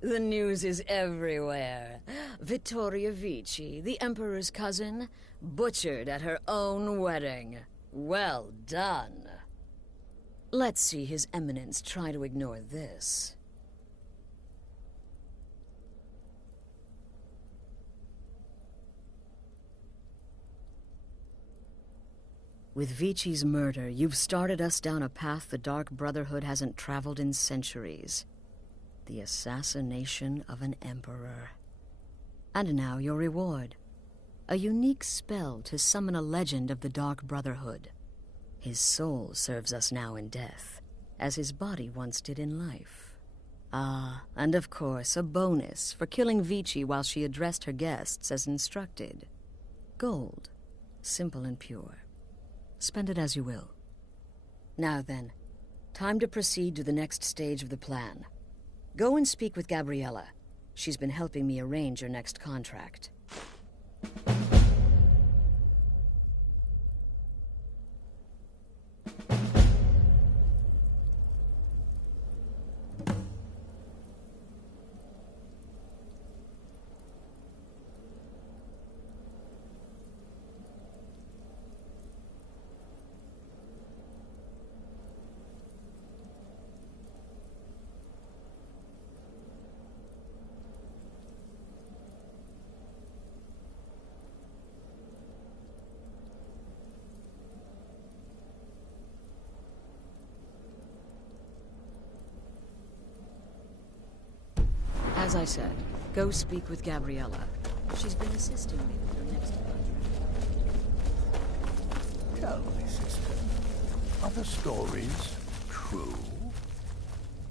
The news is everywhere. Vittoria Vici, the Emperor's cousin, butchered at her own wedding. Well done. Let's see His Eminence try to ignore this. With Vici's murder, you've started us down a path the Dark Brotherhood hasn't traveled in centuries. The assassination of an emperor. And now your reward. A unique spell to summon a legend of the Dark Brotherhood. His soul serves us now in death, as his body once did in life. Ah, and of course, a bonus for killing Vici while she addressed her guests as instructed. Gold. Simple and pure. Spend it as you will. Now then, time to proceed to the next stage of the plan. Go and speak with Gabriella. She's been helping me arrange your next contract. As I said, go speak with Gabriella. She's been assisting me with your next contract. Tell me, sister, are the stories true?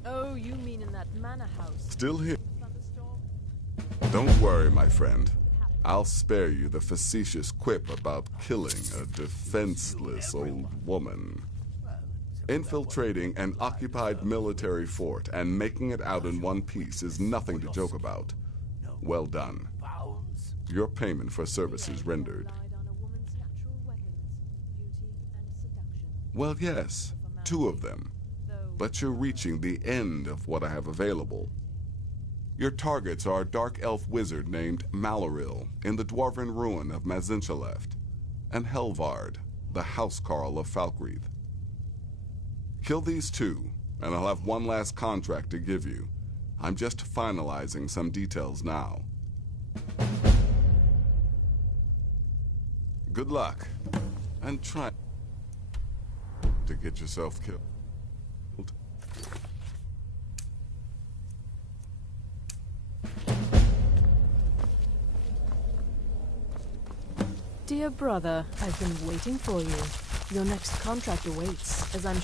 Oh, you mean in that manor house? Still here. Thunderstorm? Don't worry, my friend. I'll spare you the facetious quip about killing a defenseless old woman. Infiltrating an occupied military fort and making it out in one piece is nothing to joke about. Well done. Your payment for services rendered. Well, yes, 2 of them. But you're reaching the end of what I have available. Your targets are a dark elf wizard named Maloril in the dwarven ruin of Mazinchaleft, and Helvard, the housecarl of Falkreath. Kill these 2, and I'll have one last contract to give you. I'm just finalizing some details now. Good luck, and try to get yourself killed. Dear brother, I've been waiting for you. Your next contract awaits, as I'm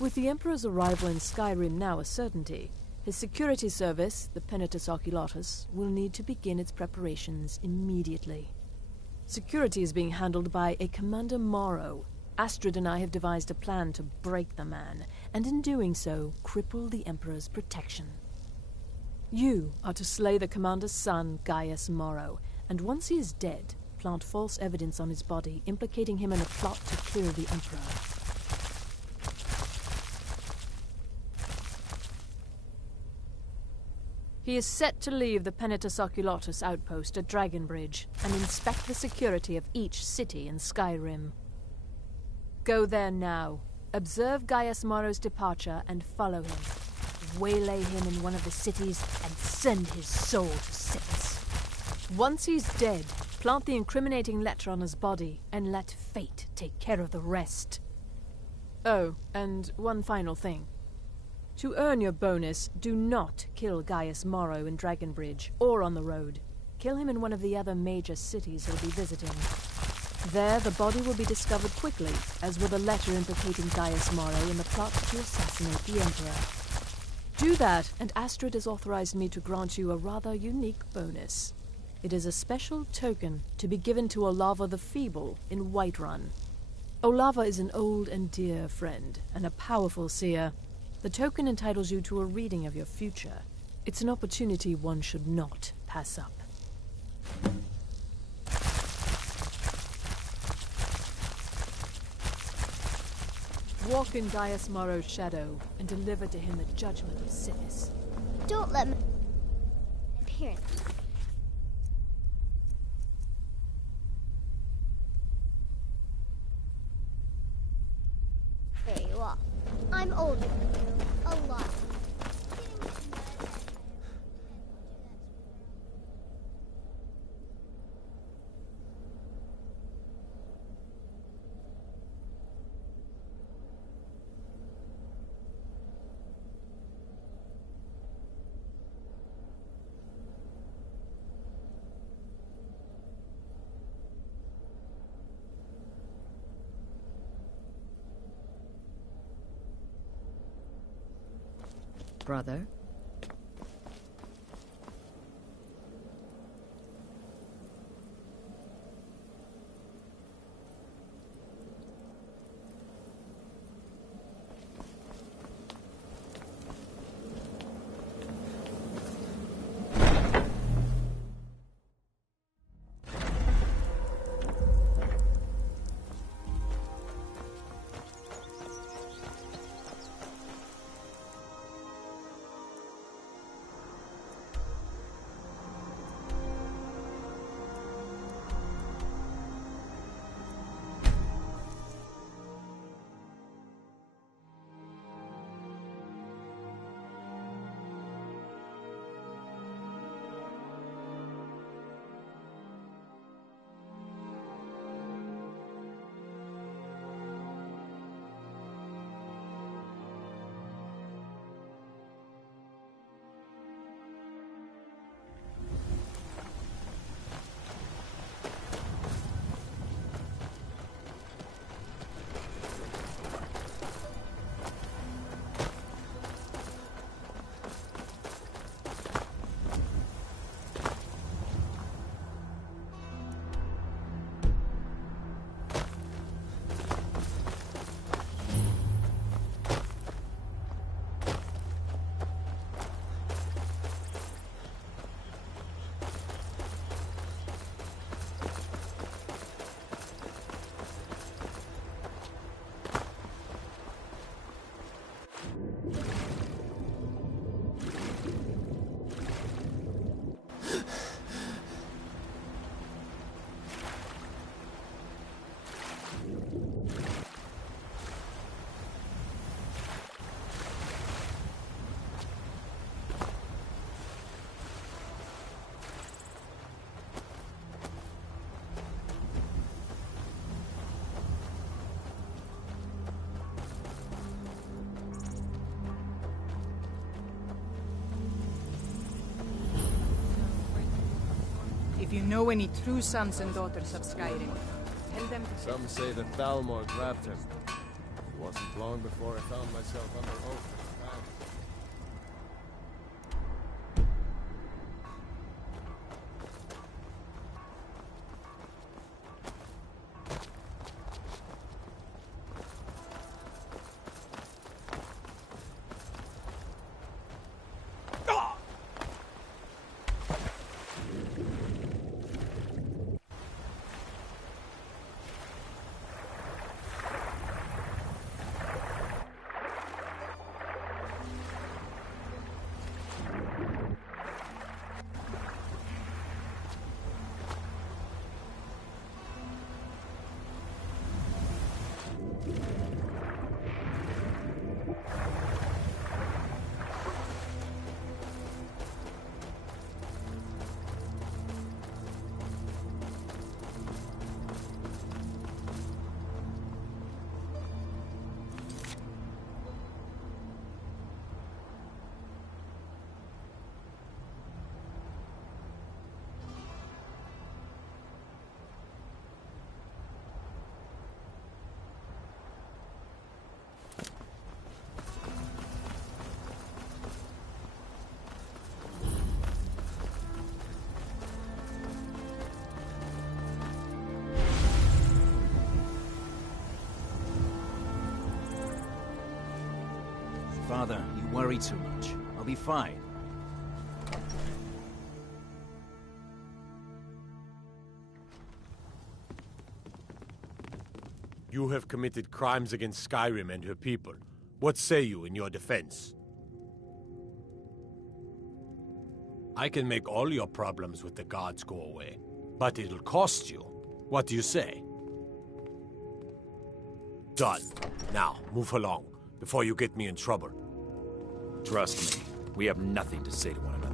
with the Emperor's arrival in Skyrim now a certainty. His security service, the Penitus Oculatus, will need to begin its preparations immediately. Security is being handled by a Commander Morrow. Astrid and I have devised a plan to break the man, and in doing so, cripple the Emperor's protection. You are to slay the Commander's son, Gaius Morrow, and once he is dead, plant false evidence on his body, implicating him in a plot to kill the Emperor. He is set to leave the Penitus Oculatus outpost at Dragonbridge and inspect the security of each city in Skyrim. Go there now, observe Gaius Morrow's departure and follow him. Waylay him in one of the cities and send his soul to Sithis. Once he's dead, plant the incriminating letter on his body and let fate take care of the rest. Oh, and one final thing. To earn your bonus, do not kill Gaius Morrow in Dragonbridge or on the road. Kill him in one of the other major cities he'll be visiting. There, the body will be discovered quickly, as will the letter implicating Gaius Morrow in the plot to assassinate the Emperor. Do that, and Astrid has authorized me to grant you a rather unique bonus. It is a special token to be given to Olava the Feeble in Whiterun. Olava is an old and dear friend, and a powerful seer. The token entitles you to a reading of your future. It's an opportunity one should not pass up. Walk in Gaius Morrow's shadow and deliver to him the judgment of Sithis. Don't let me... appearance. There you are. I'm older than you. A lot. Brother? If you know any true sons and daughters of Skyrim, tell them to... Some say that Thalmor grabbed him. It wasn't long before I found myself under oath at the time. Father, you worry too much. I'll be fine. You have committed crimes against Skyrim and her people. What say you in your defense? I can make all your problems with the gods go away, but it'll cost you. What do you say? Done. Now, move along, before you get me in trouble. Trust me, we have nothing to say to one another.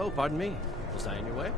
Oh, pardon me. Was I in your way?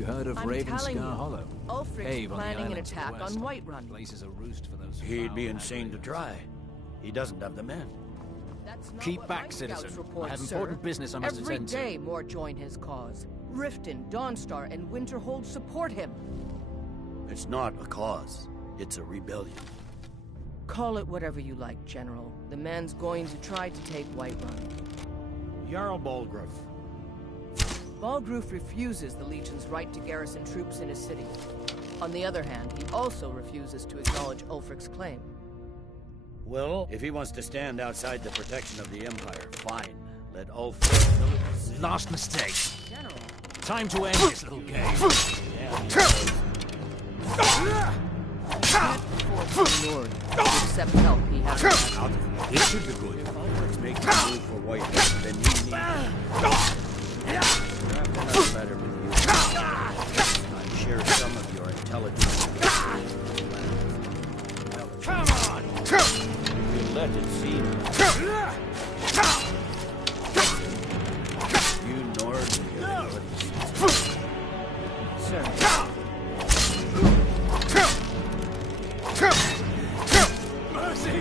You heard of I'm telling you, Ravenscar Hollow? Ulfric's Cave on the planning an island to the attack west. on Whiterun. Places a roost for those He'd be foul insane to hag try. He doesn't have the men. That's not Keep what back, my citizen. scouts report, I have sir. important business I must Every attend to. day more join his cause. Riften, Dawnstar, and Winterhold support him. It's not a cause. It's a rebellion. Call it whatever you like, General. The man's going to try to take Whiterun. Jarl Balgruuf. Balgruuf refuses the Legion's right to garrison troops in his city. On the other hand, he also refuses to acknowledge Ulfric's claim. Well, if he wants to stand outside the protection of the Empire, fine. Let Ulfric... Last mistake. General. Time to end this little game. Accept help he has. This should be good. If Ulfric's making a move for White, then you need... Perhaps another letter with you. I share some of your intelligence. Come on! You let it see. You Nord. Sir. Mercy!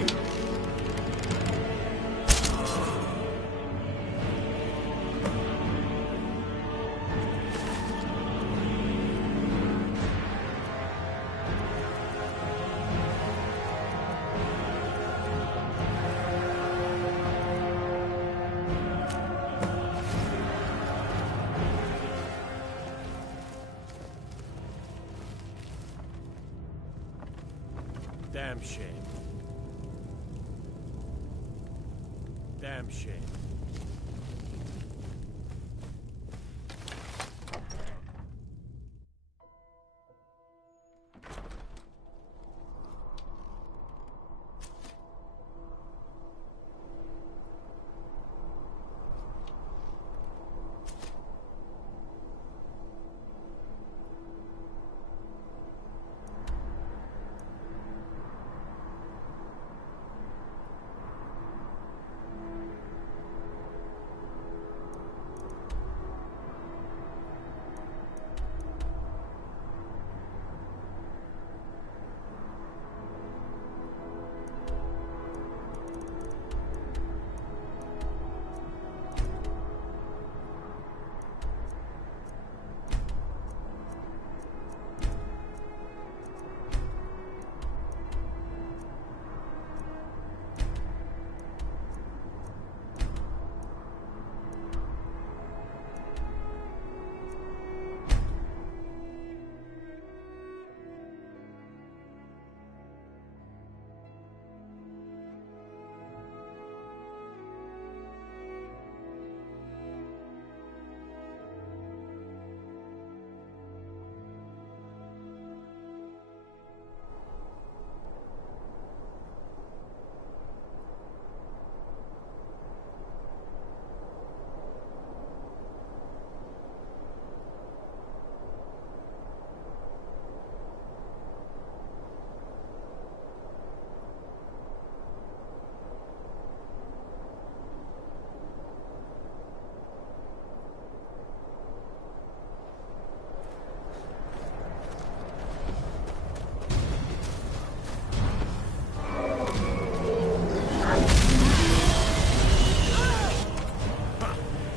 Damn shame. Damn shame.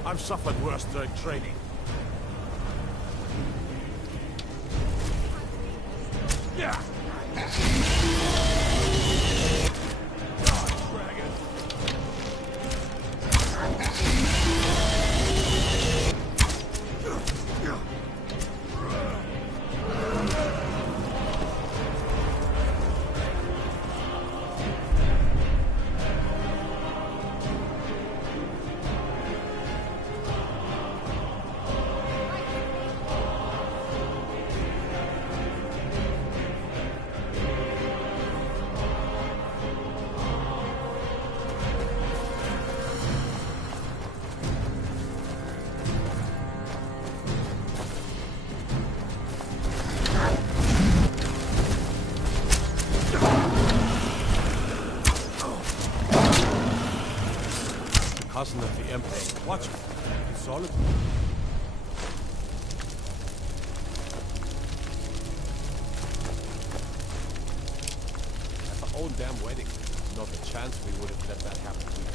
I've suffered worse during training. Yeah! Cousin of the Emperor. Watch him. Solid. own damn wedding. Not a chance we would have let that happen to you.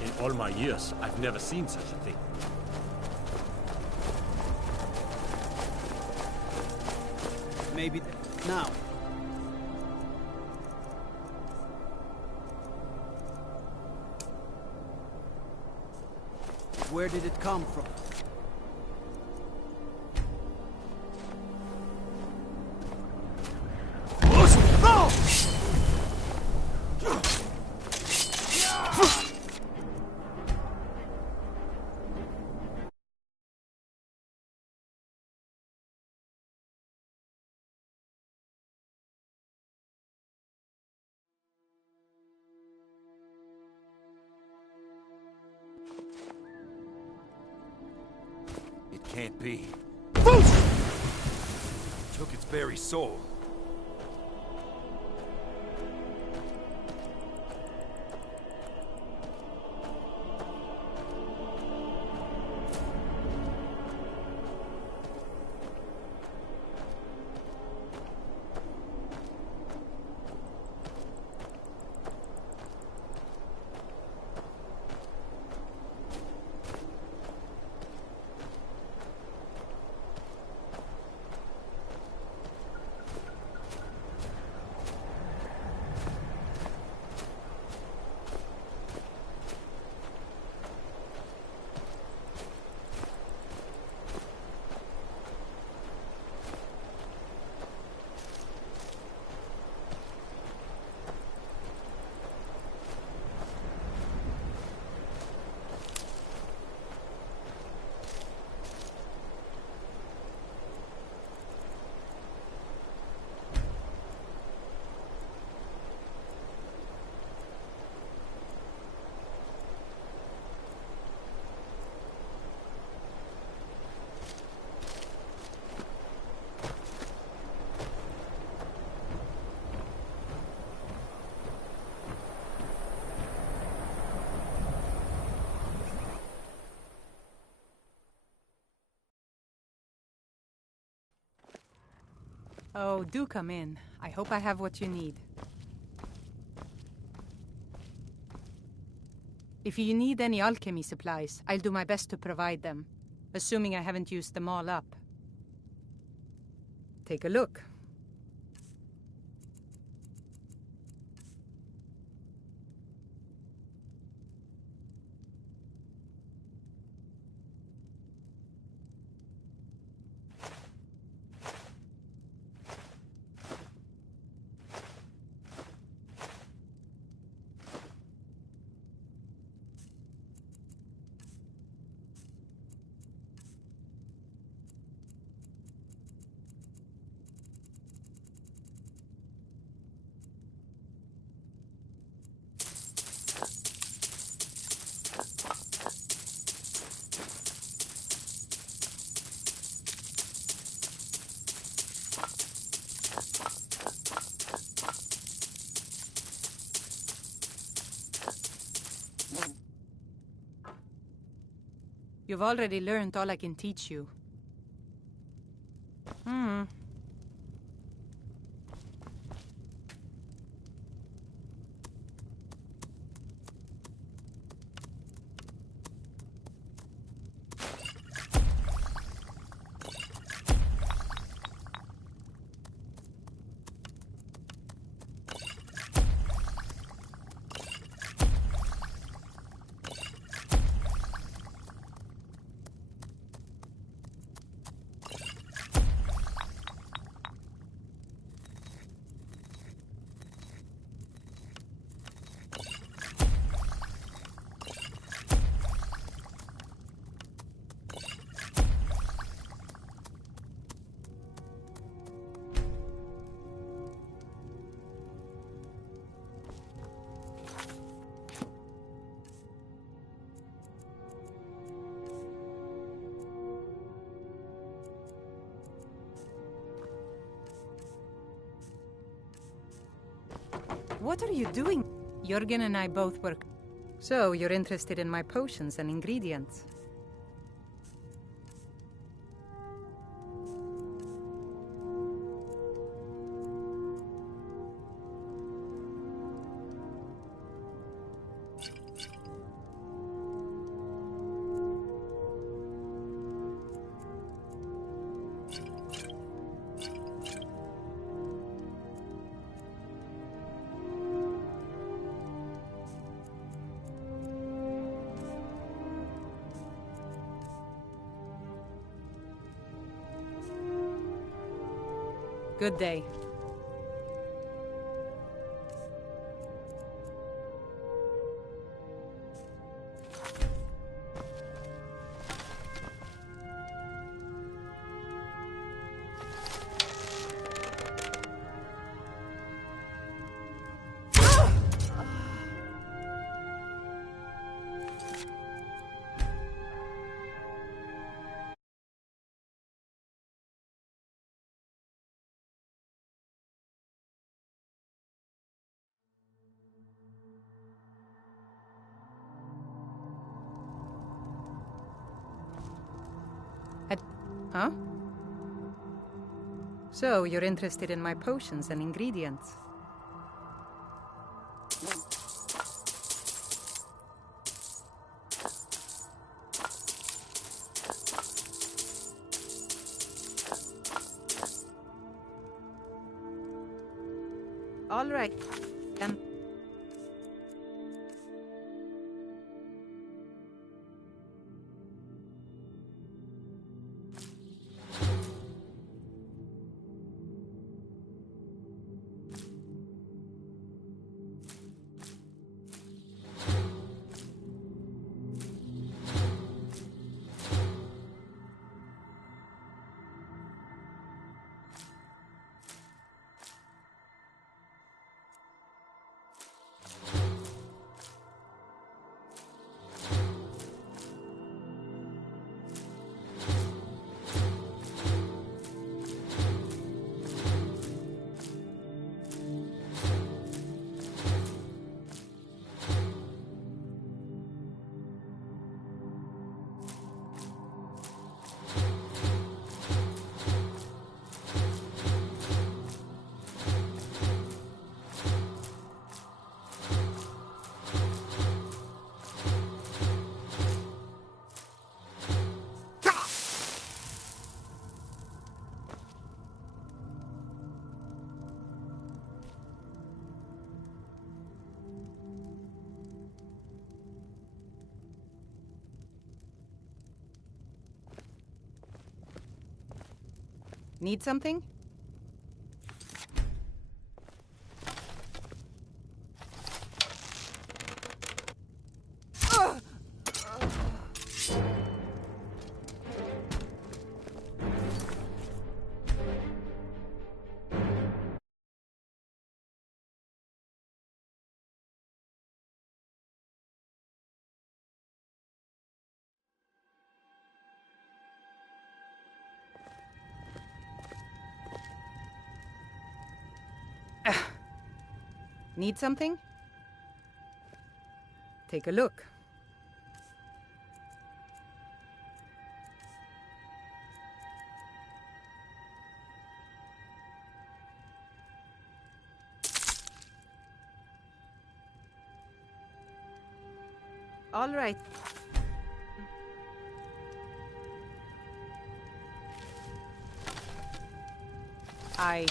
In all my years, I've never seen such a thing. Maybe now. Where did it come from? It can't be. Took its very soul. Oh, do come in. I hope I have what you need. If you need any alchemy supplies, I'll do my best to provide them, assuming I haven't used them all up. Take a look. You've already learned all I can teach you. What are you doing? Jürgen and I both work. So, you're interested in my potions and ingredients? Good day. Huh? So, you're interested in my potions and ingredients? All right. Then. Need something? Need something? Take a look. All right. I...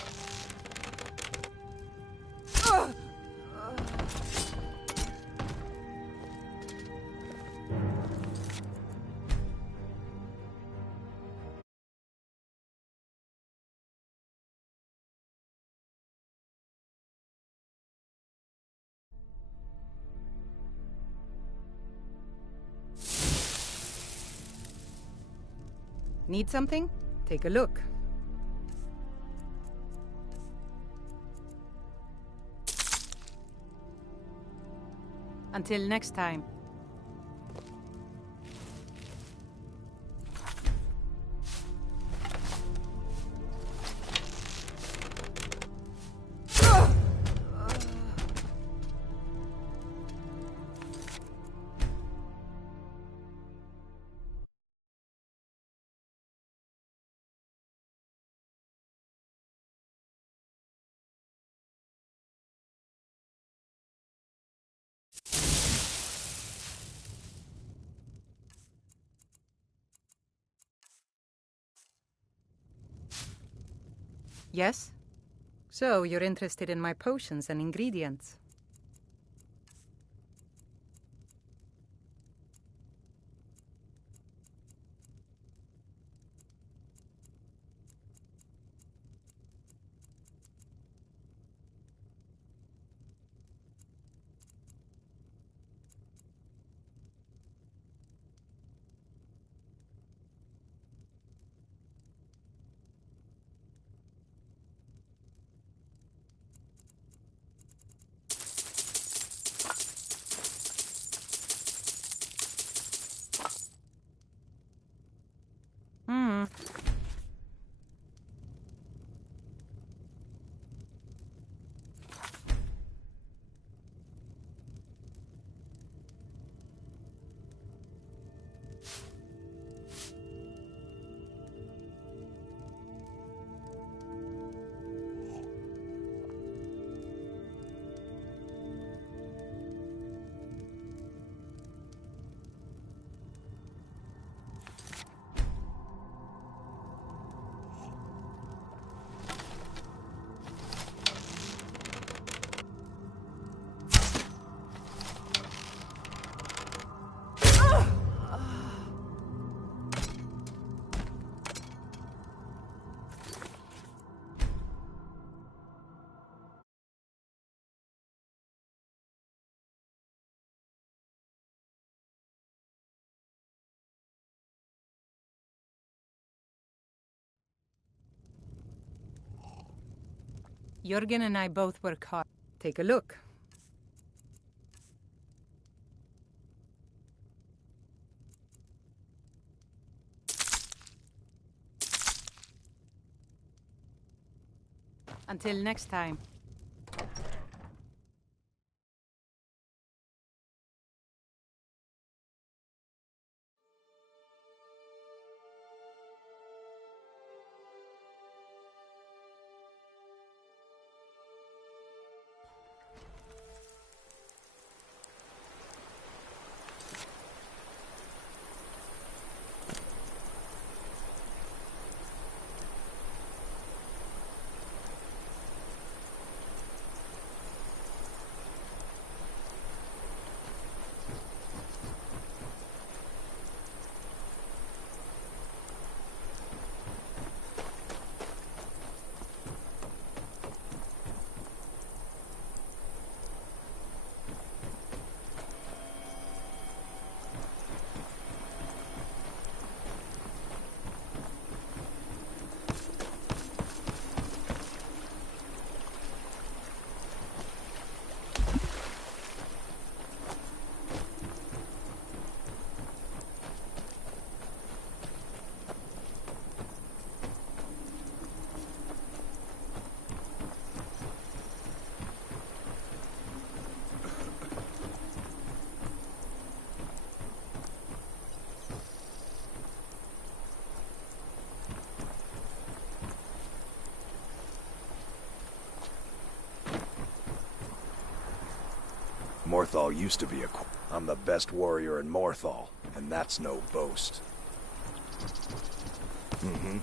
Need something? Take a look. Until next time. Yes? So, you're interested in my potions and ingredients? Jürgen and I both work hard. Take a look. Until next time. Morthal used to be a... I'm the best warrior in Morthal, and that's no boast. Mm-hmm.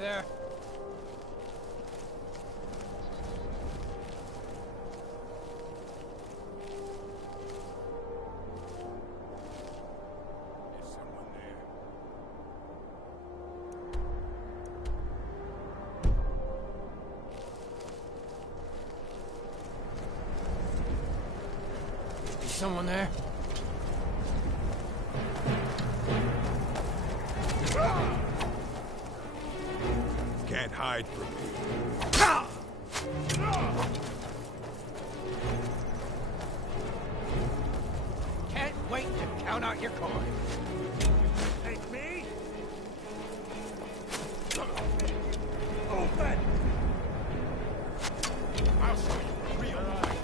There. There's someone there. Is someone there? Can't hide from me. Can't wait to count out your coin. Take me? Open! I'll show you a real fight.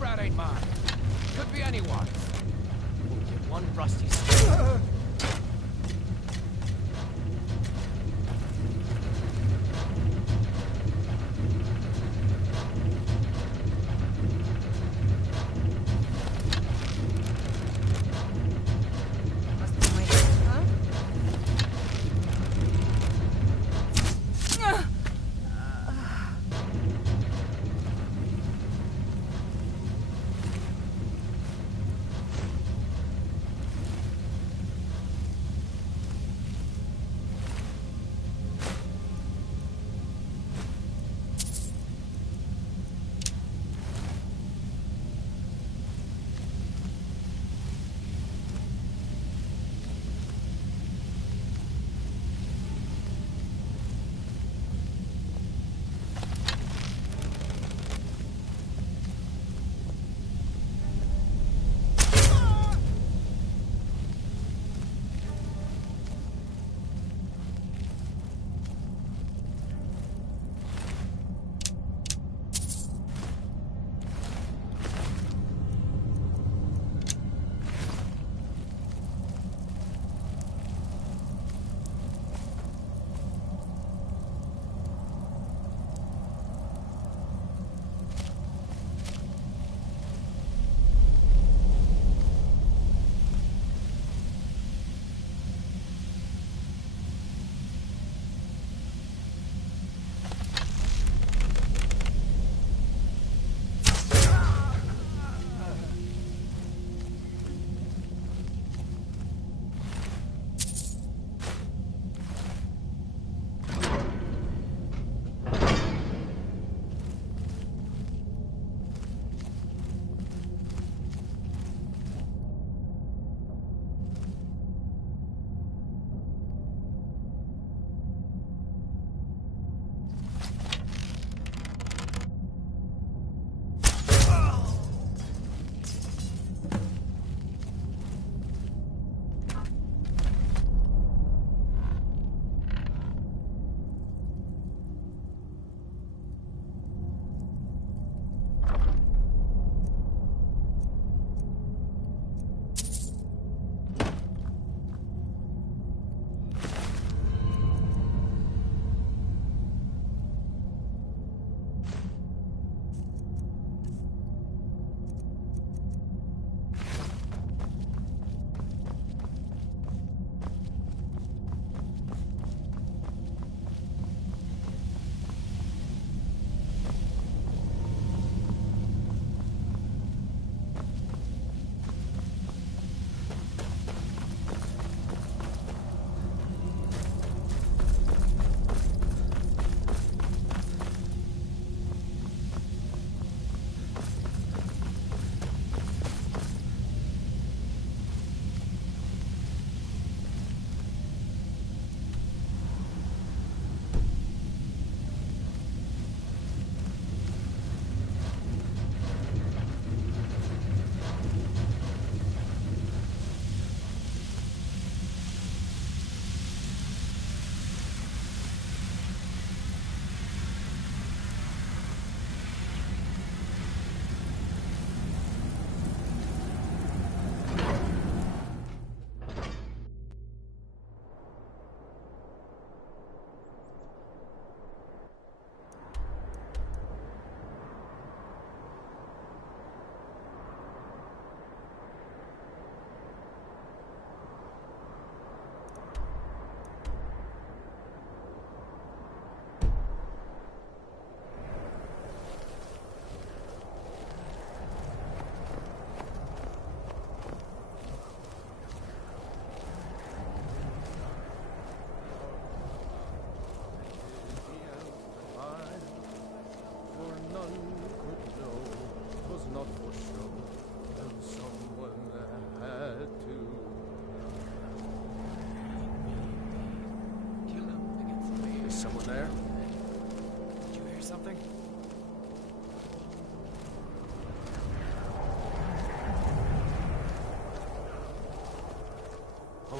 That ain't mine. Could be anyone. We'll get one rusty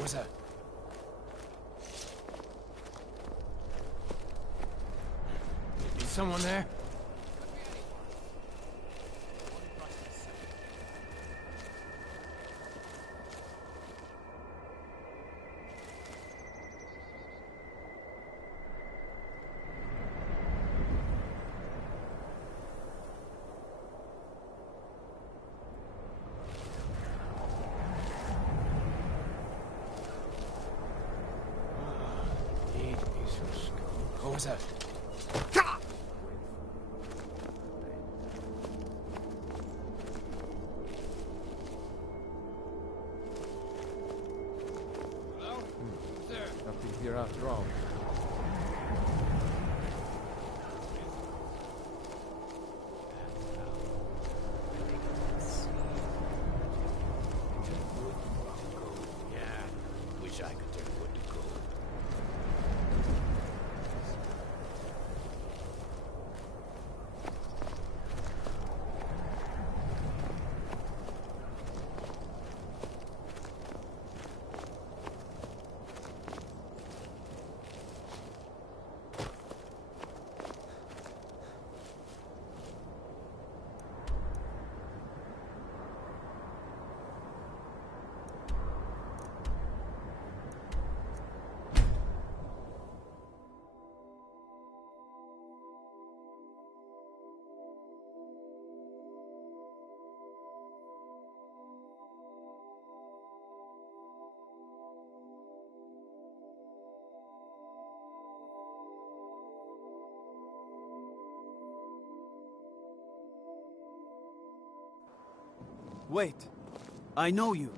was that? Is someone there? What was that? Hello? Who's there? Nothing here after all. Yeah, wish I could turn wood to gold. Wait. I know you.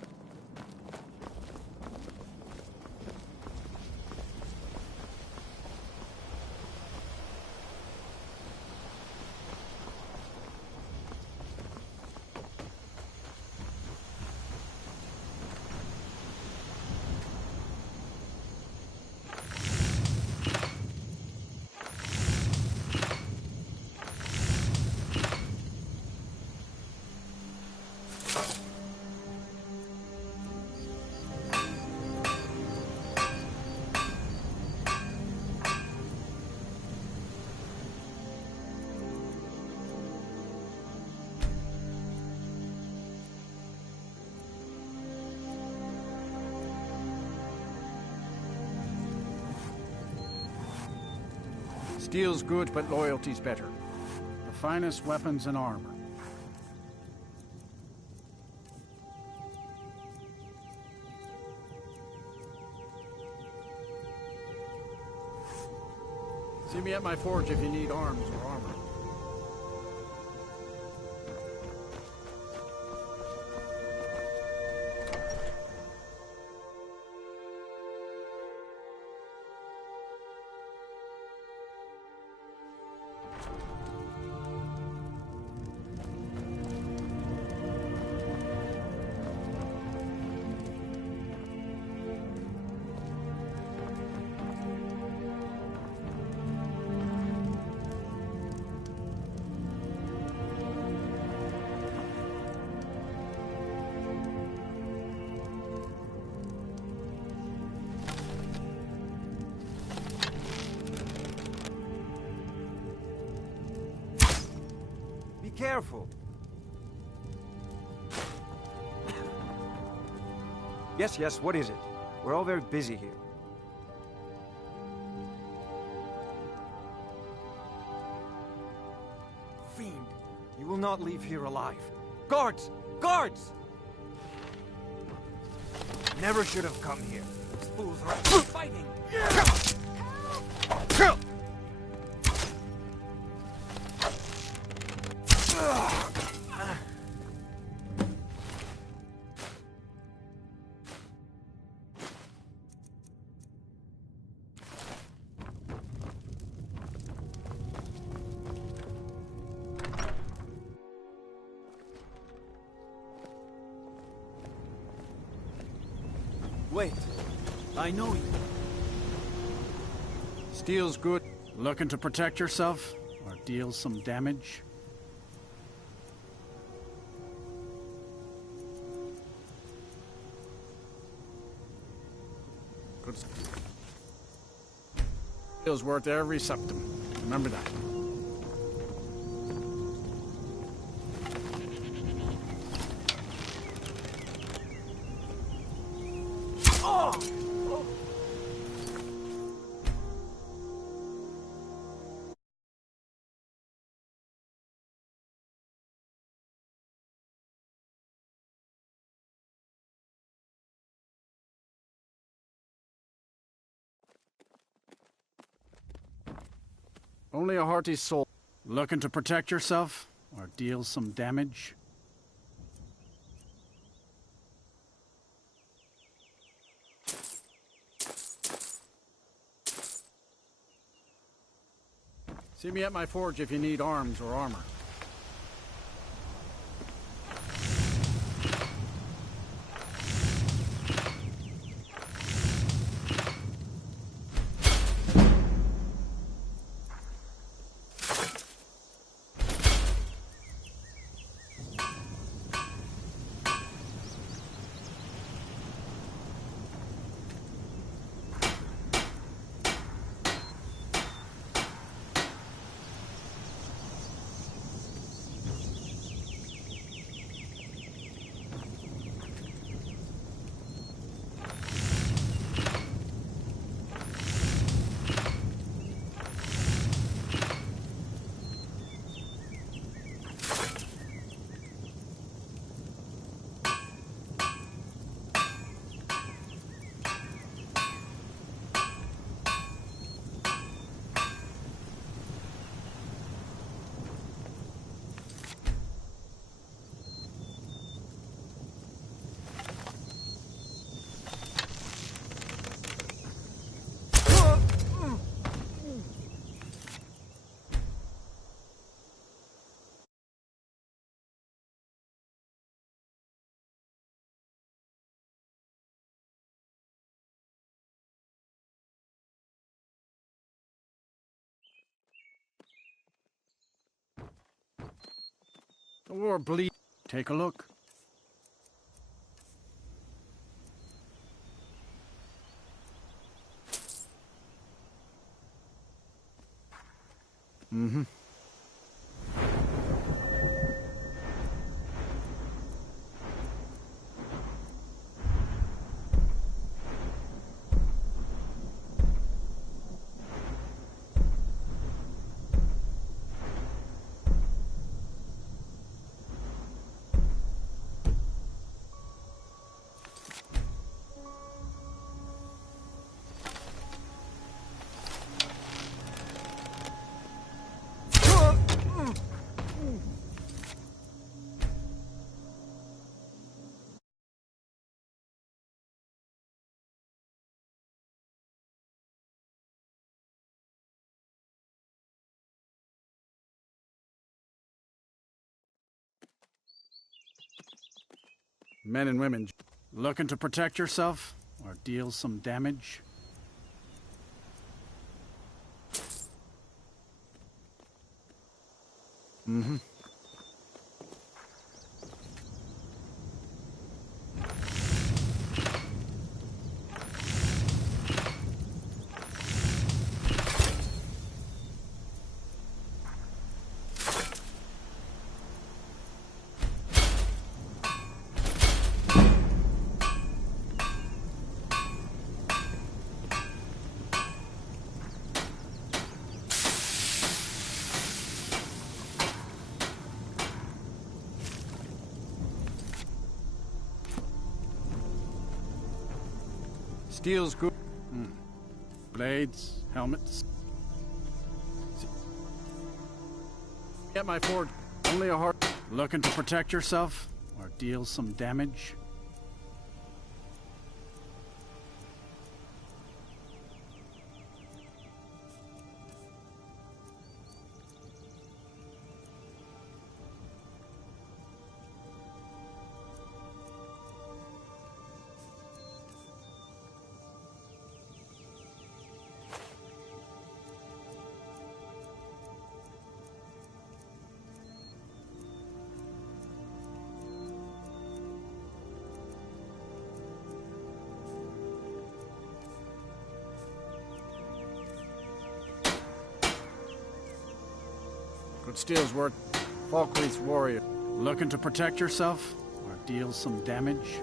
Steel's good, but loyalty's better. The finest weapons and armor. See me at my forge if you need arms or armor. Careful. Yes, what is it? We're all very busy here. Fiend, you will not leave here alive. Guards! Guards! Never should have come here. These fools are actually fighting. Help! Wait. I know you. Steel's good. Looking to protect yourself or deal some damage? Steel's worth every septum. Remember that. Only a hearty soul. Looking to protect yourself or deal some damage? See me at my forge if you need arms or armor. Or bleed. Take a look. Mm-hmm. Men and women, looking to protect yourself or deal some damage? Mm-hmm. Steel's good. Blades, helmets. Get my forge. Only a heart. Looking to protect yourself or deal some damage? Good steel's worth. Falkreath's warrior. Looking to protect yourself or deal some damage?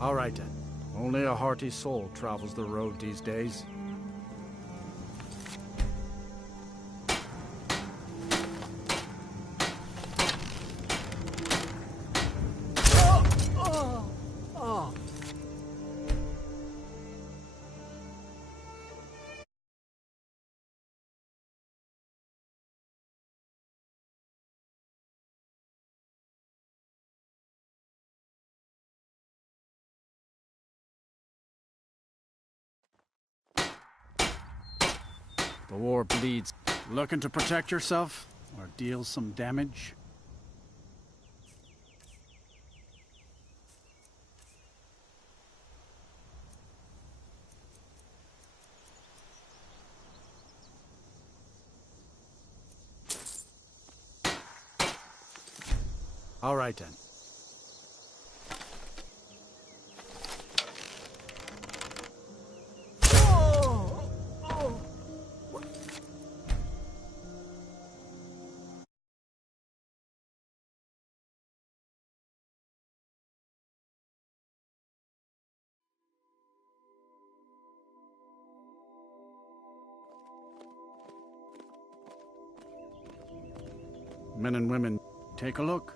All right then. Only a hearty soul travels the road these days. The war bleeds. Looking to protect yourself or deal some damage? All right then. Men and women, take a look.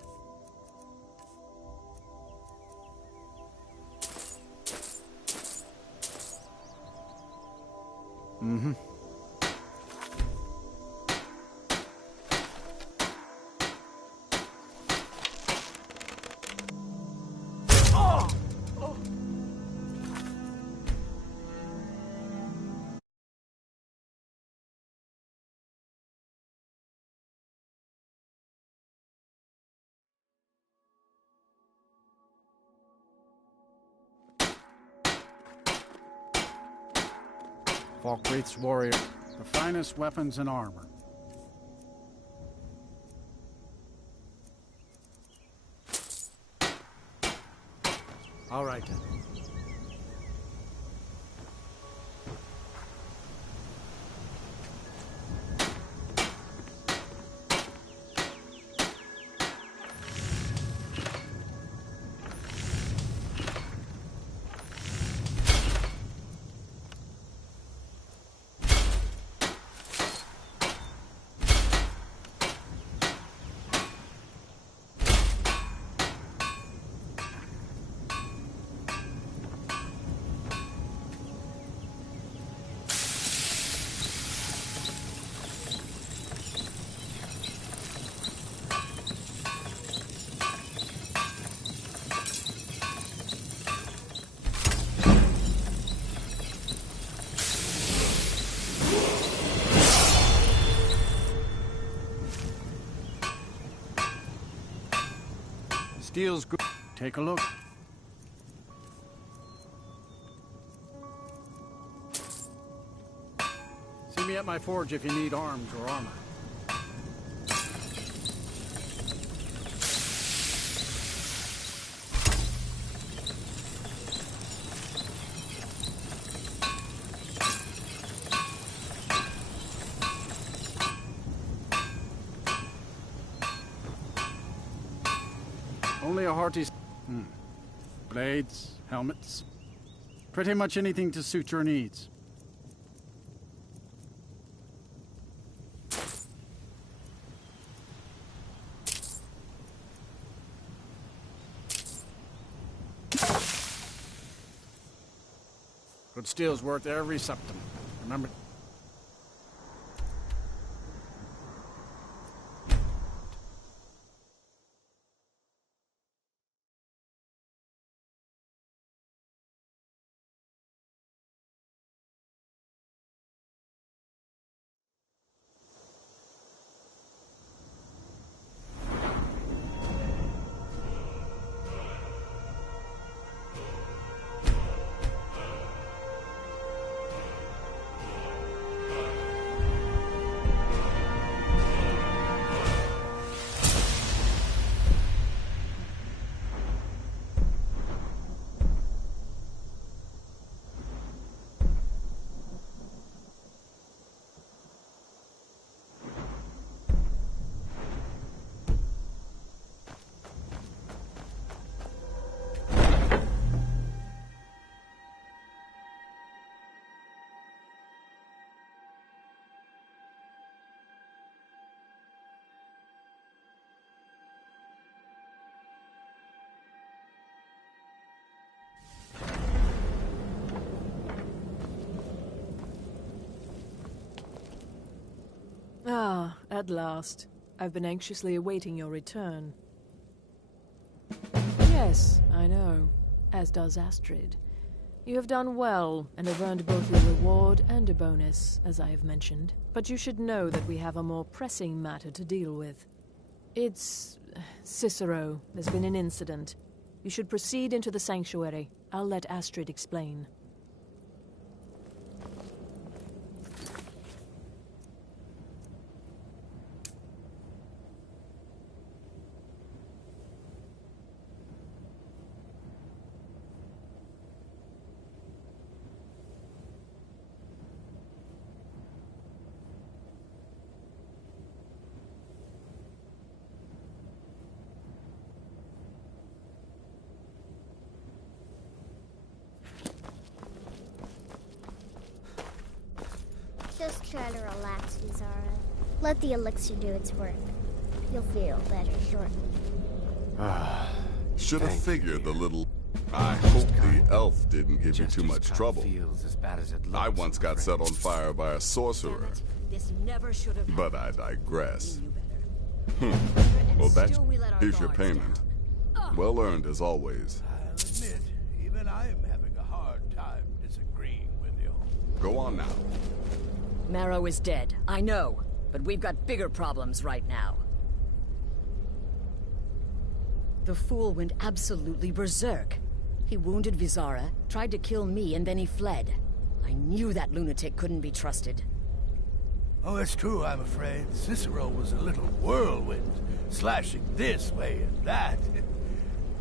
Mm-hmm. Falkreath's warrior, the finest weapons and armor. All right then. Steel's good. Take a look. See me at my forge if you need arms or armor. Only a hearty... Blades, helmets, pretty much anything to suit your needs. Good steel's worth every septim. Remember... At last. I've been anxiously awaiting your return. Yes, I know. As does Astrid. You have done well, and have earned both a reward and a bonus, as I have mentioned. But you should know that we have a more pressing matter to deal with. It's... Cicero. There's been an incident. You should proceed into the sanctuary. I'll let Astrid explain. Just try to relax, Vizara. Let the elixir do its work. You'll feel better shortly. Should have figured the little... I hope the elf didn't give you too much trouble. I once got set on fire by a sorcerer. This never should have But I digress. Well, here's your payment. Well earned as always. I'll admit, even I am having a hard time disagreeing with you. Go on now. Marrow is dead, I know, but we've got bigger problems right now. The fool went absolutely berserk. He wounded Vizara, tried to kill me, and then he fled. I knew that lunatic couldn't be trusted. Oh, it's true, I'm afraid. Cicero was a little whirlwind, slashing this way and that.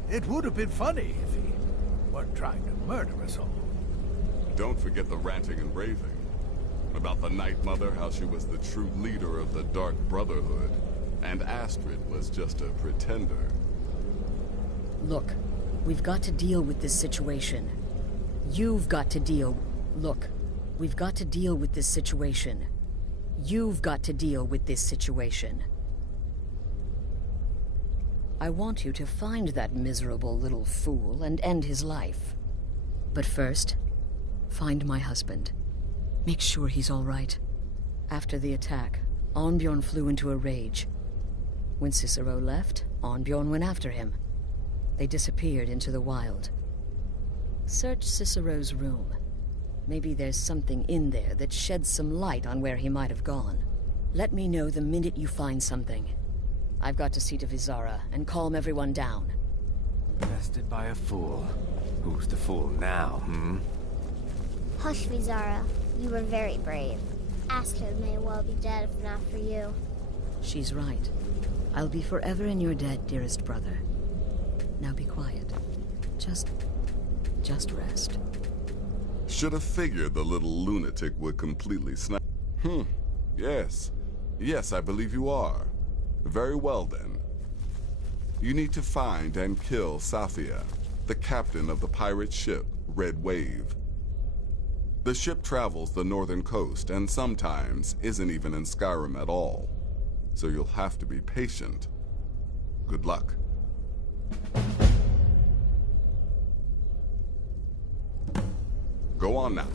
It would have been funny if he weren't trying to murder us all. Don't forget the ranting and raving. About the Night Mother, how she was the true leader of the Dark Brotherhood, and Astrid was just a pretender. Look, we've got to deal with this situation. You've got to deal... Look, we've got to deal with this situation. You've got to deal with this situation. I want you to find that miserable little fool and end his life. But first, find my husband. Make sure he's all right. After the attack, Arnbjorn flew into a rage. When Cicero left, Arnbjorn went after him. They disappeared into the wild. Search Cicero's room. Maybe there's something in there that sheds some light on where he might have gone. Let me know the minute you find something. I've got to see to Vizara and calm everyone down. Bested by a fool. Who's the fool now, Hush, Vizara. You were very brave. Astrid may well be dead if not for you. She's right. I'll be forever in your debt, dearest brother. Now be quiet. Just rest. Should have figured the little lunatic would completely snap. Yes. Yes, I believe you are. Very well, then. You need to find and kill Safia, the captain of the pirate ship, Red Wave. The ship travels the northern coast and sometimes isn't even in Skyrim at all. So you'll have to be patient. Good luck. Go on now.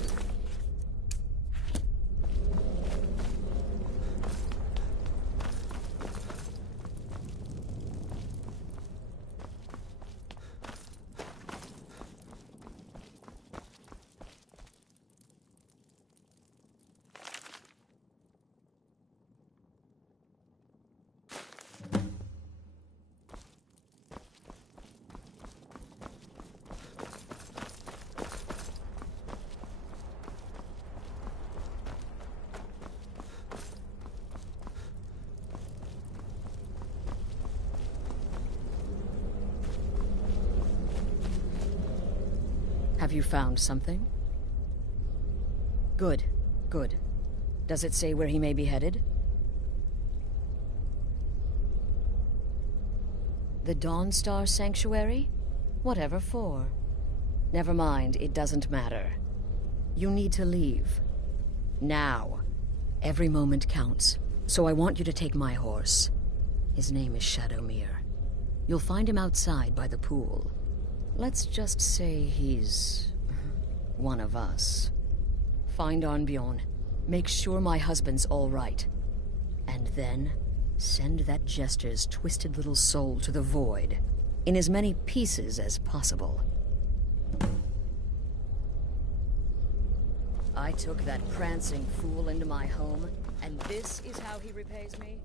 Have you found something? Good, good. Does it say where he may be headed? The Dawnstar Sanctuary? Whatever for. Never mind, it doesn't matter. You need to leave. Now. Every moment counts, so I want you to take my horse. His name is Shadowmere. You'll find him outside by the pool. Let's just say he's... one of us. Find Arnbjorn. Make sure my husband's all right. And then, send that jester's twisted little soul to the void, in as many pieces as possible. I took that prancing fool into my home, and this is how he repays me?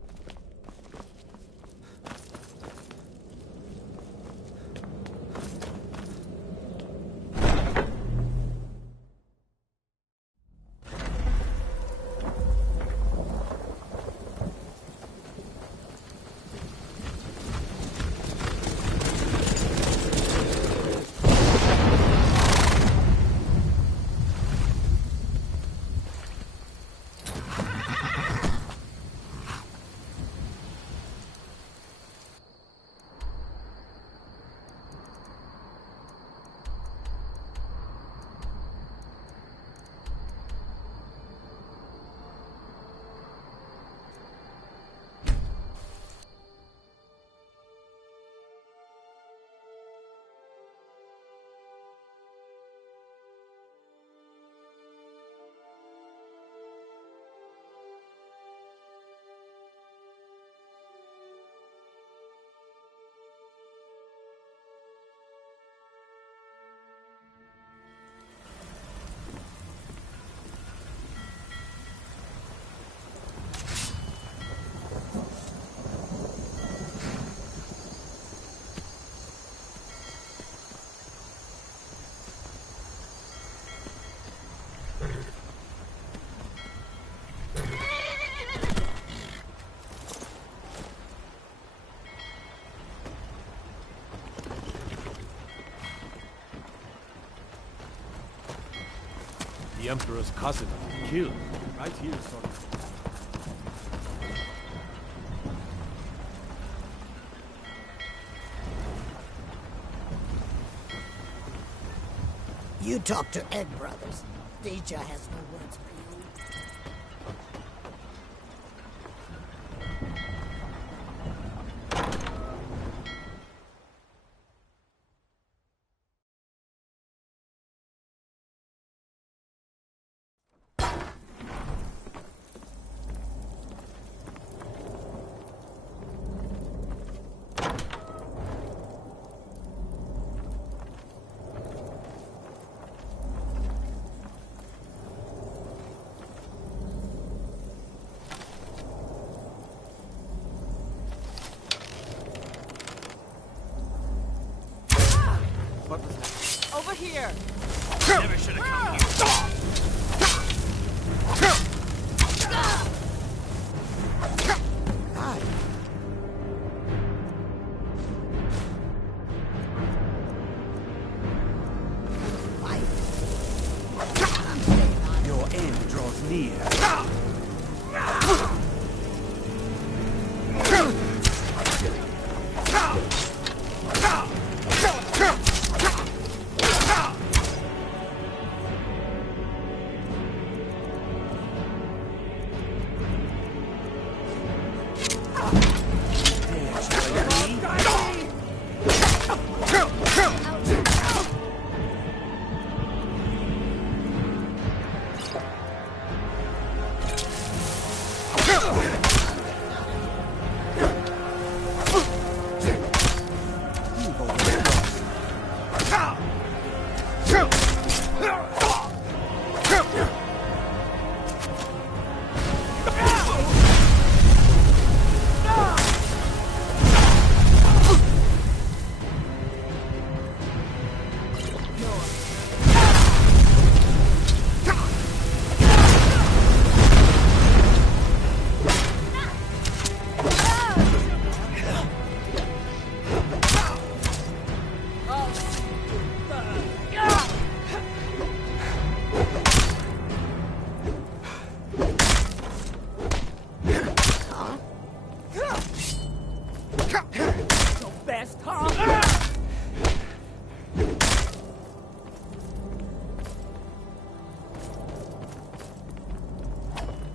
The Emperor's cousin, killed, right here, sort of. You talk to Egg Brothers. Deja has no words for you. Over here! Never should have come here. Your end draws near.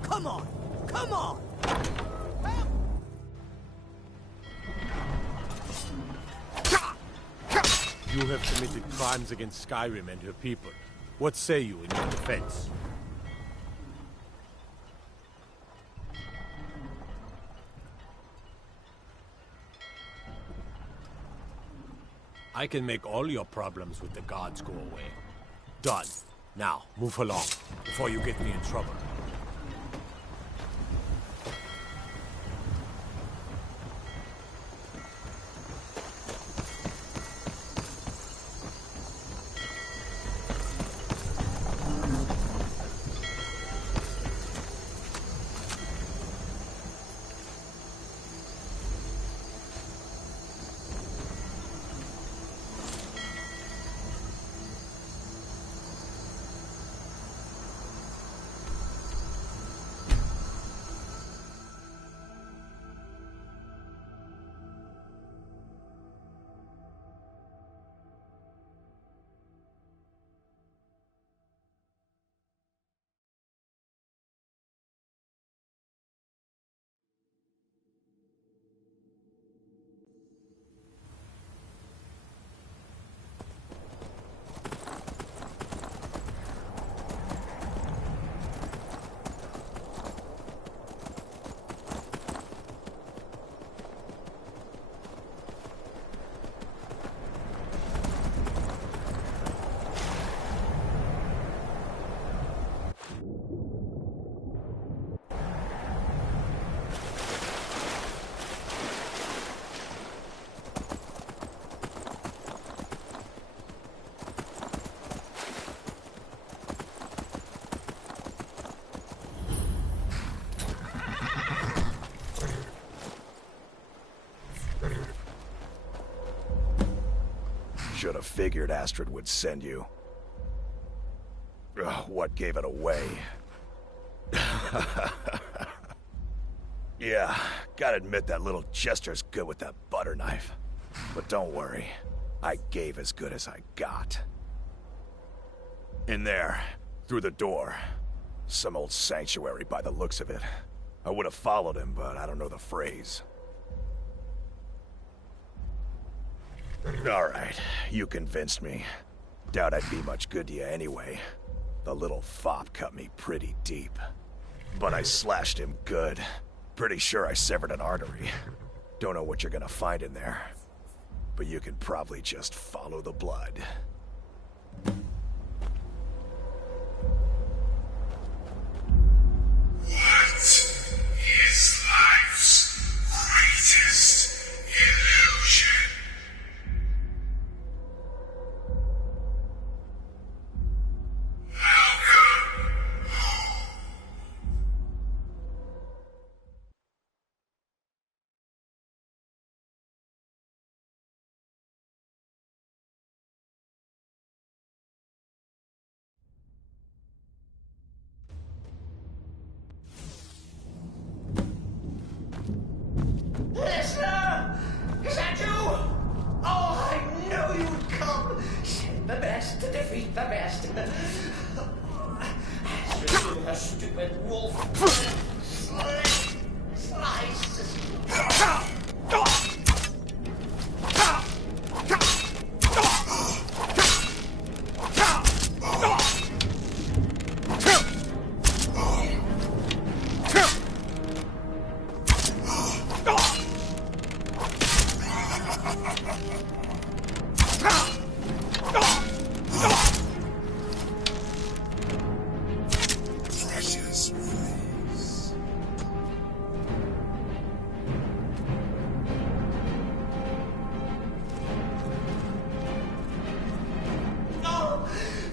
Come on! Come on! You have committed crimes against Skyrim and her people. What say you in your defense? I can make all your problems with the gods go away. Done. Now, move along, before you get me in trouble. Should have figured Astrid would send you. Ugh, what gave it away? Yeah, gotta admit that little Chester's good with that butter knife. But don't worry, I gave as good as I got. In there, through the door. Some old sanctuary by the looks of it. I would have followed him, but I don't know the phrase. Alright, you convinced me. Doubt I'd be much good to you anyway. The little fop cut me pretty deep. But I slashed him good. Pretty sure I severed an artery. Don't know what you're gonna find in there. But you can probably just follow the blood. What is life's greatest illusion? Listener! Is that you? Oh, I knew you'd come! Send the best to defeat the best. Astrid, you stupid wolf. Slice. Precious race. No!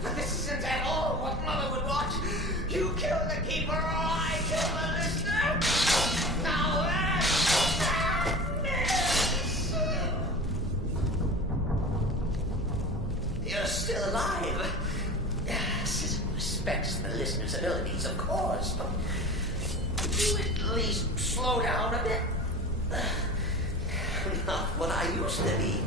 But this isn't at all what Mother would want. You kill the keeper or I kill the listener. Now that's madness. You're still alive. Citizen respects the listener's abilities, of course, but could you at least slow down a bit? Not what I used to be.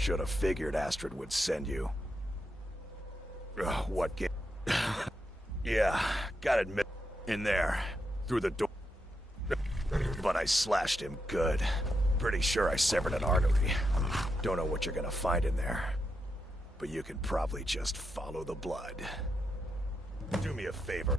Should have figured Astrid would send you. What game? Yeah, gotta admit, in there, through the door. But I slashed him good. Pretty sure I severed an artery. Don't know what you're gonna find in there. But you can probably just follow the blood. Do me a favor.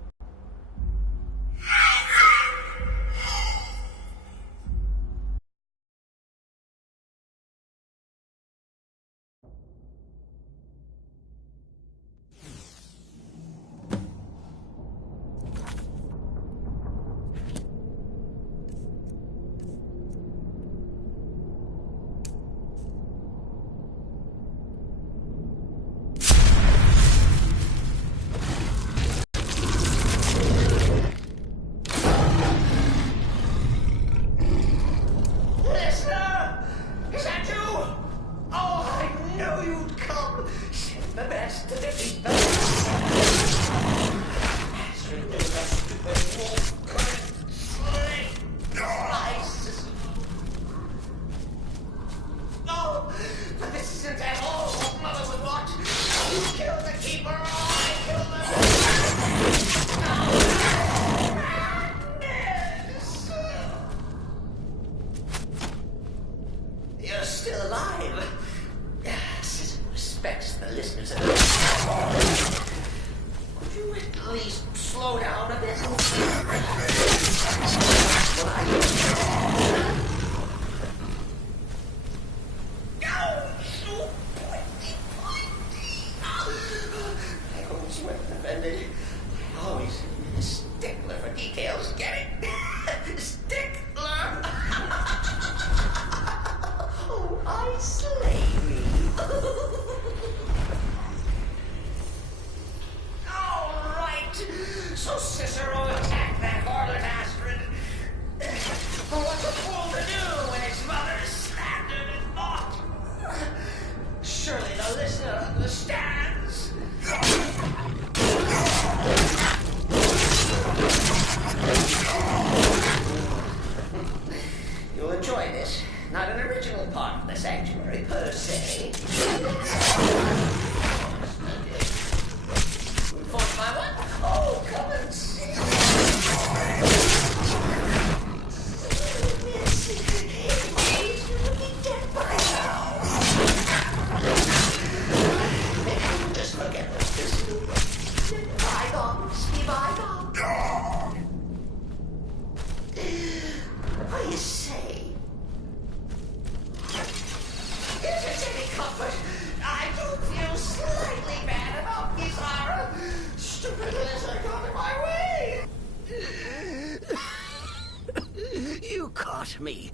Me.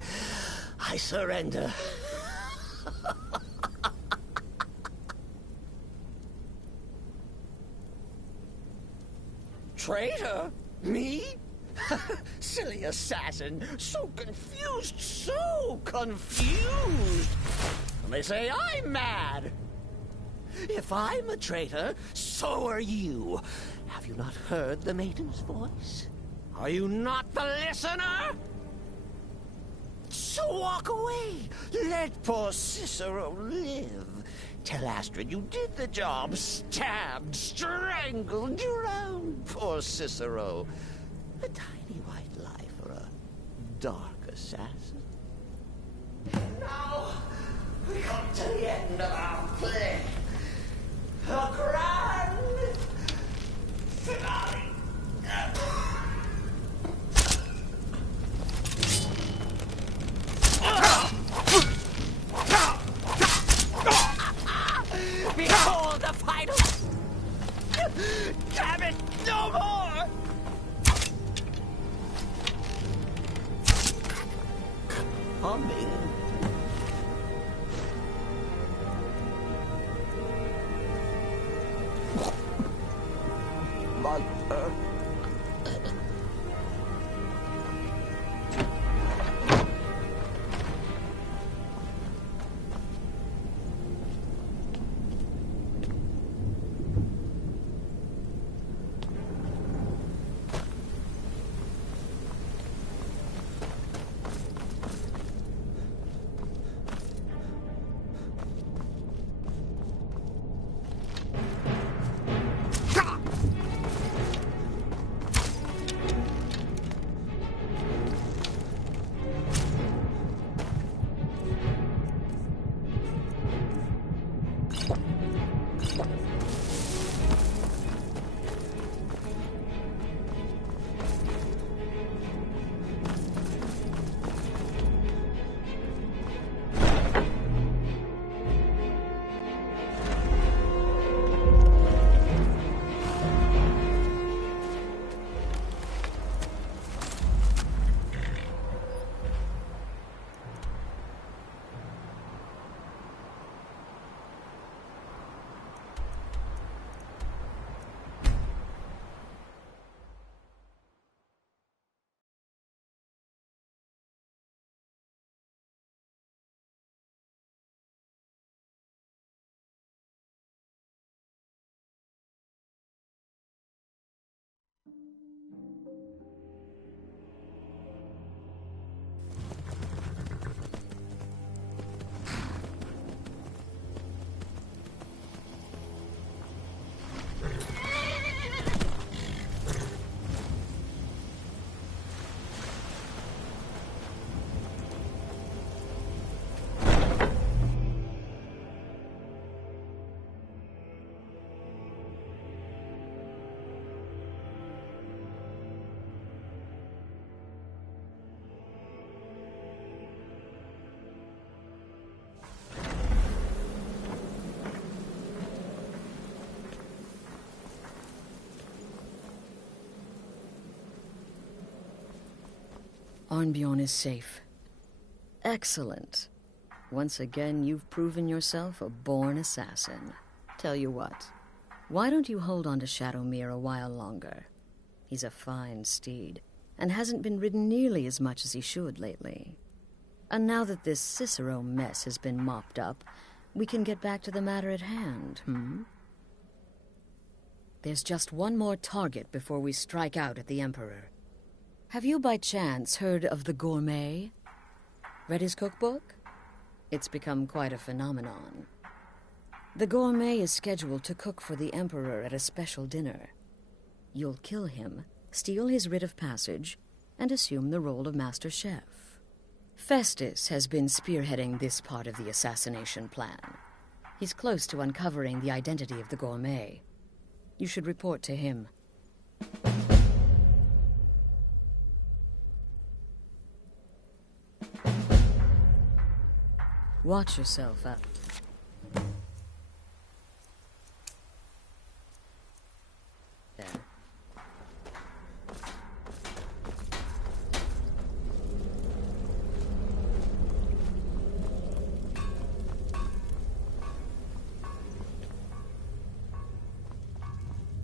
I surrender. Traitor? Me? Silly assassin. So confused, so confused. And they say I'm mad. If I'm a traitor, so are you. Have you not heard the maiden's voice? Are you not the listener? So walk away. Let poor Cicero live. Tell Astrid you did the job. Stabbed, strangled, drowned poor Cicero. A tiny white lie for a dark assassin. Now, we come to the end of our play. A grand finale. Behold the final! Damn it! No more! Humming. Arnbjorn is safe. Excellent. Once again, you've proven yourself a born assassin. Tell you what, why don't you hold on to Shadowmere a while longer? He's a fine steed, and hasn't been ridden nearly as much as he should lately. And now that this Cicero mess has been mopped up, we can get back to the matter at hand, There's just one more target before we strike out at the Emperor. Have you by chance heard of the Gourmet? Read his cookbook? It's become quite a phenomenon. The Gourmet is scheduled to cook for the Emperor at a special dinner. You'll kill him, steal his writ of passage, and assume the role of Master Chef. Festus has been spearheading this part of the assassination plan. He's close to uncovering the identity of the Gourmet. You should report to him. Watch yourself up. There.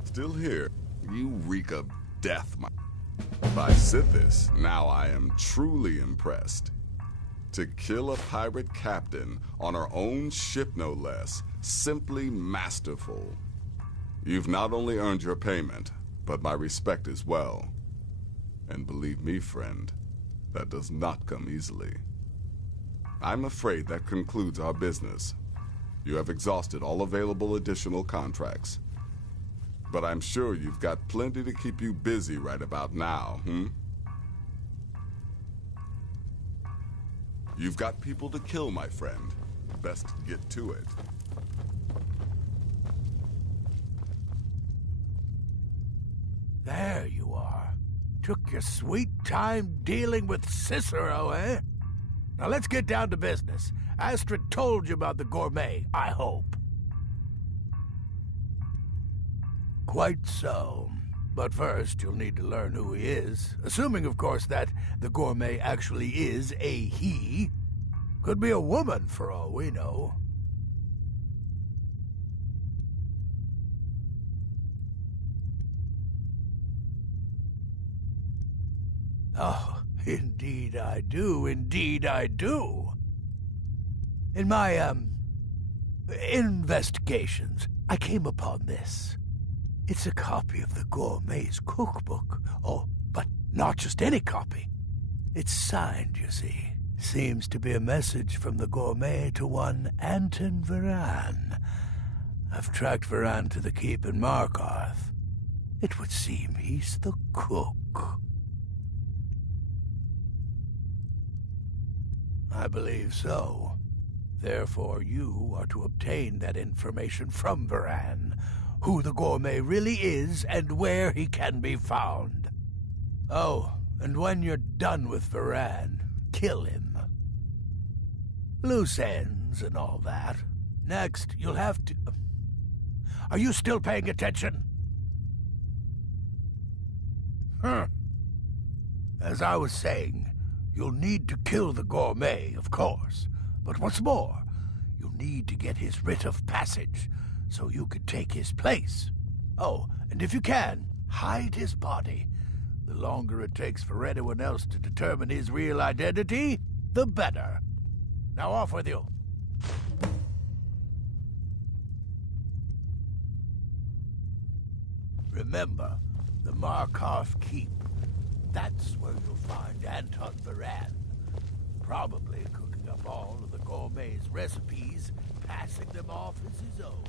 Still here. You reek of death, By Sithis, now I am truly impressed. To kill a pirate captain on our own ship, no less. Simply masterful. You've not only earned your payment, but my respect as well. And believe me, friend, that does not come easily. I'm afraid that concludes our business. You have exhausted all available additional contracts. But I'm sure you've got plenty to keep you busy right about now, You've got people to kill, my friend. Best get to it. There you are. Took your sweet time dealing with Cicero, eh? Now let's get down to business. Astrid told you about the Gourmet, I hope. Quite so. But first, you'll need to learn who he is. Assuming, of course, that the Gourmet actually is a he. Could be a woman, for all we know. Oh, indeed I do. Indeed I do. In my, investigations, I came upon this. It's a copy of the Gourmet's cookbook. Oh, but not just any copy. It's signed, you see. Seems to be a message from the Gourmet to one Anton Varan. I've tracked Varan to the keep in Markarth. It would seem he's the cook. I believe so. Therefore, you are to obtain that information from Varan, who the Gourmet really is and where he can be found. Oh, and when you're done with Varan, kill him. Loose ends and all that. Next, you'll have to... Are you still paying attention? As I was saying, you'll need to kill the Gourmet, of course. But what's more, you'll need to get his writ of passage, so you can take his place. Oh, and if you can, hide his body. The longer it takes for anyone else to determine his real identity, the better. Now off with you. Remember, The Markov Keep. That's where you'll find Anton Baran. Probably cooking up all of the gourmet's recipes, passing them off as his own.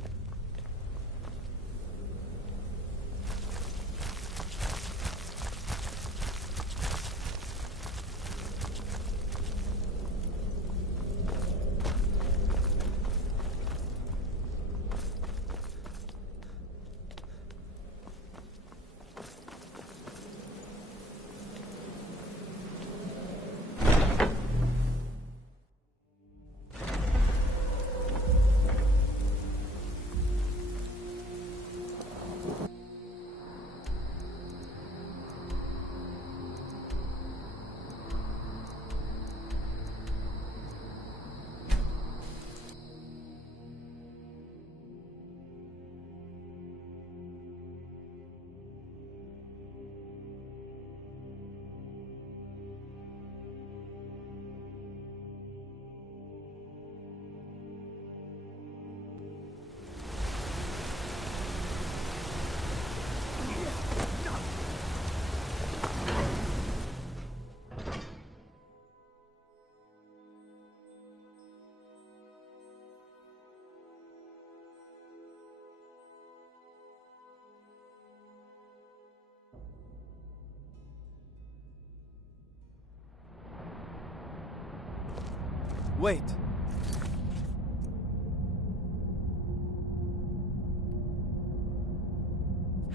Wait.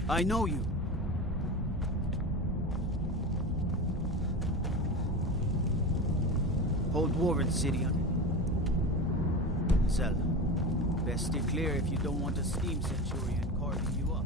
I know you. Hold Warren City on it. Cell. Best steer clear if you don't want a steam centurion carving you up.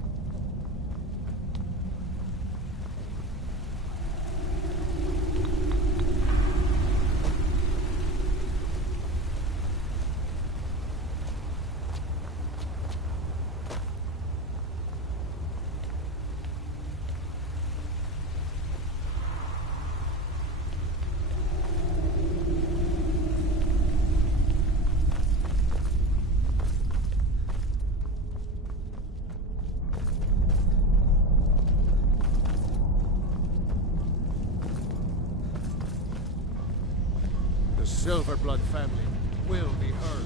The Silverblood family will be heard.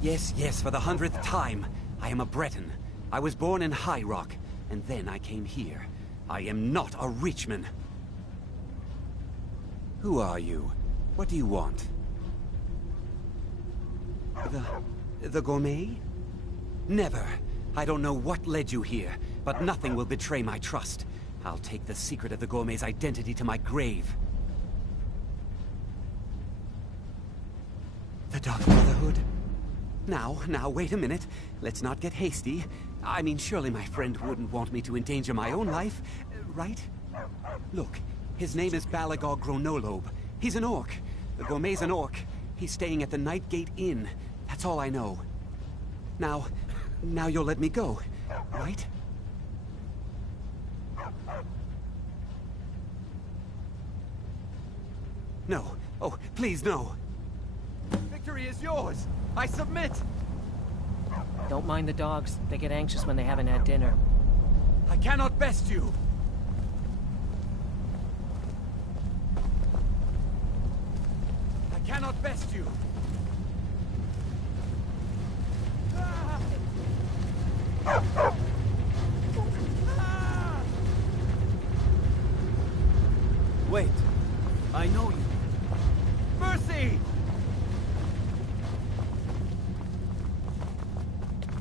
Yes, yes, for the 100th time. I am a Breton. I was born in High Rock, and then I came here. I am not a Richman. Who are you? What do you want? The gourmet? Never. I don't know what led you here, but nothing will betray my trust. I'll take the secret of the gourmet's identity to my grave. The Dark Brotherhood? Now, wait a minute. Let's not get hasty. I mean, surely my friend wouldn't want me to endanger my own life, right? Look, his name is Balagog Gronolobe. He's an orc. The gourmet's an orc. He's staying at the Nightgate Inn. That's all I know. Now you'll let me go, right? No. Oh, please, no. Victory is yours! I submit! Don't mind the dogs. They get anxious when they haven't had dinner. I cannot best you! I cannot best you! Wait. I know you. Mercy!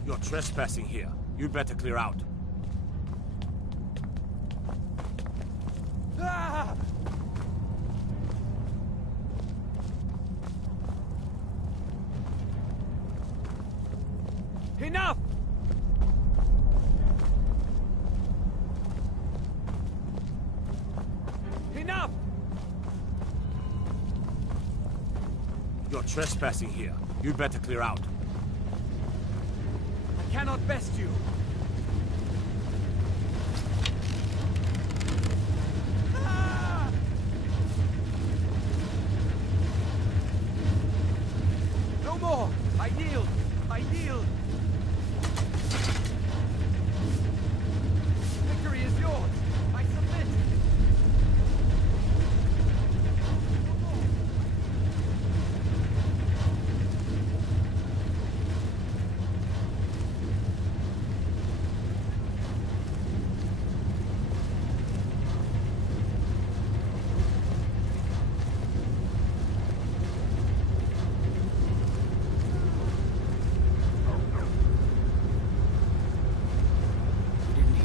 You're trespassing here. You'd better clear out. Ah! Enough! Enough! You're trespassing here. You'd better clear out. I cannot best you. Ah!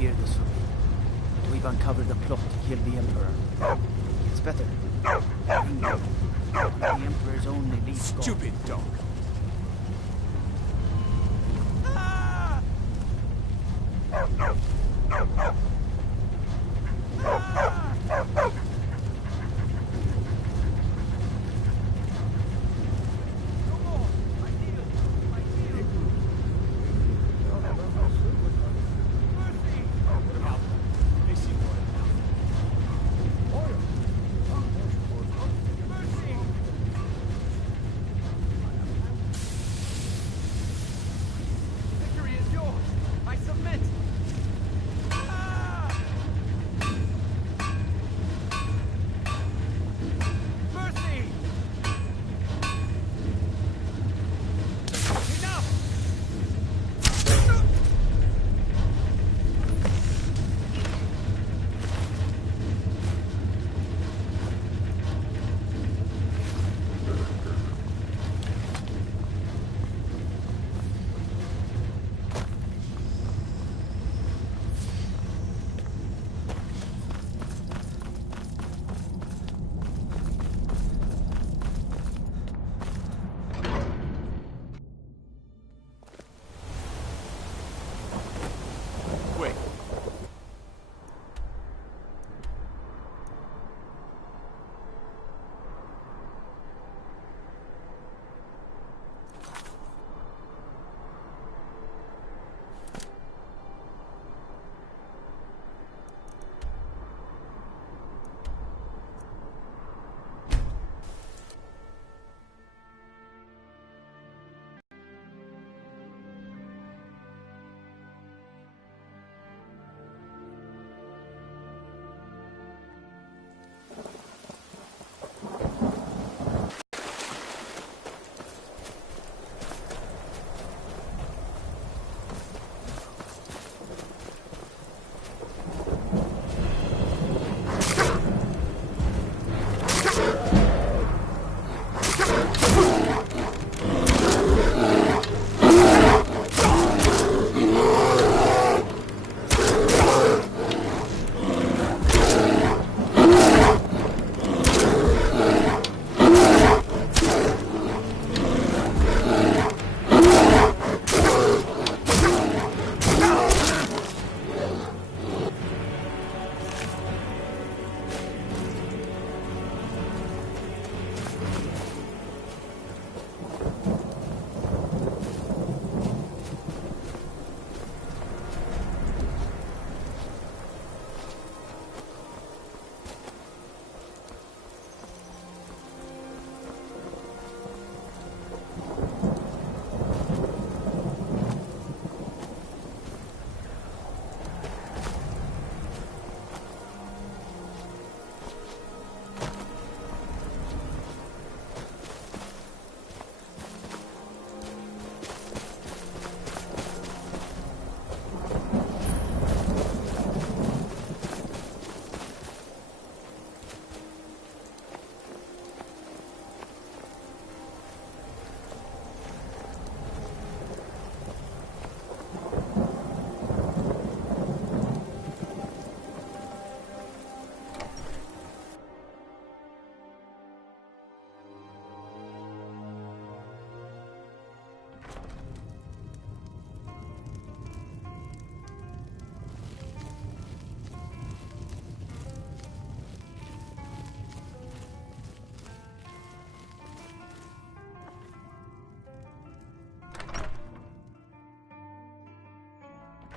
hear the story. We've uncovered the plot to kill the Emperor. It's better. One of the Emperor's own elite. Stupid dog.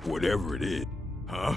Whatever it is. Huh?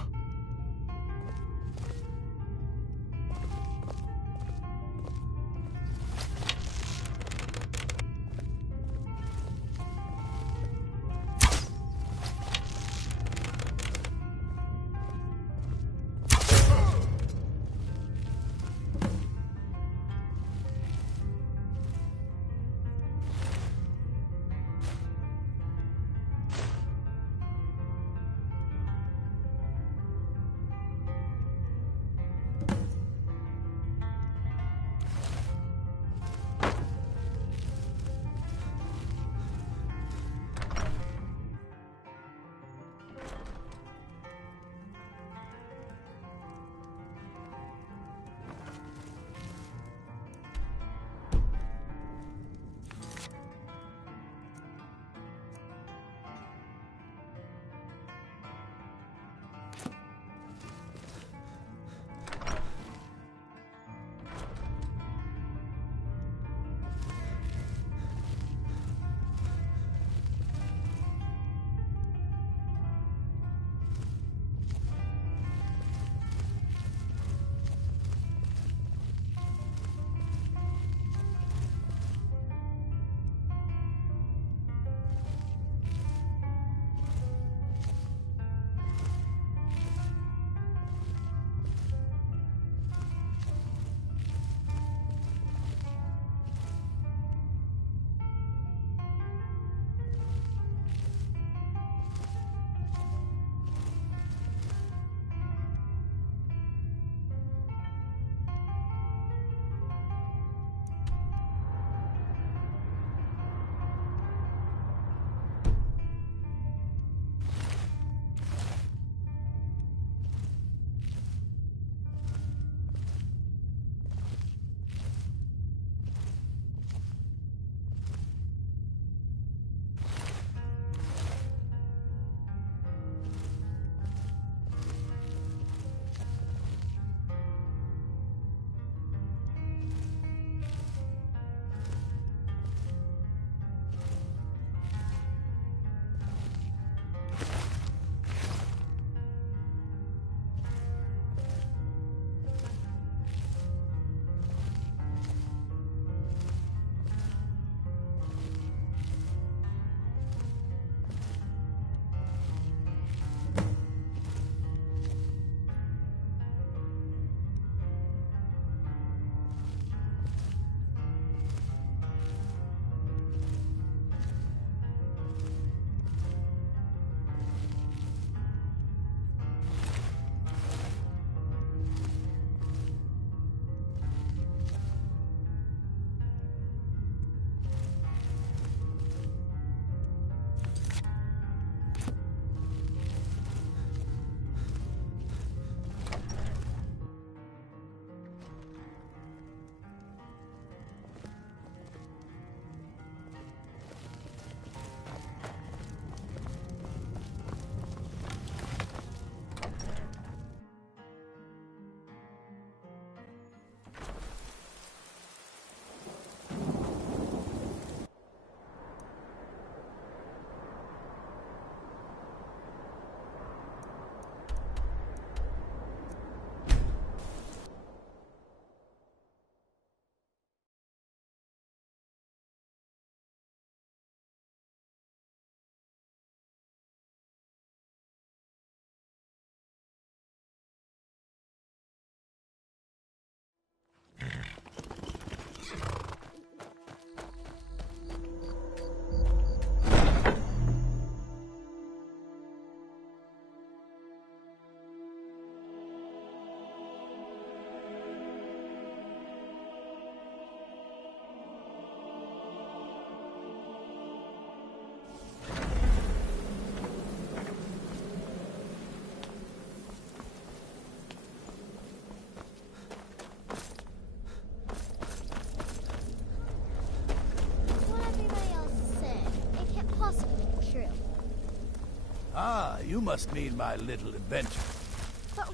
you must mean my little adventure.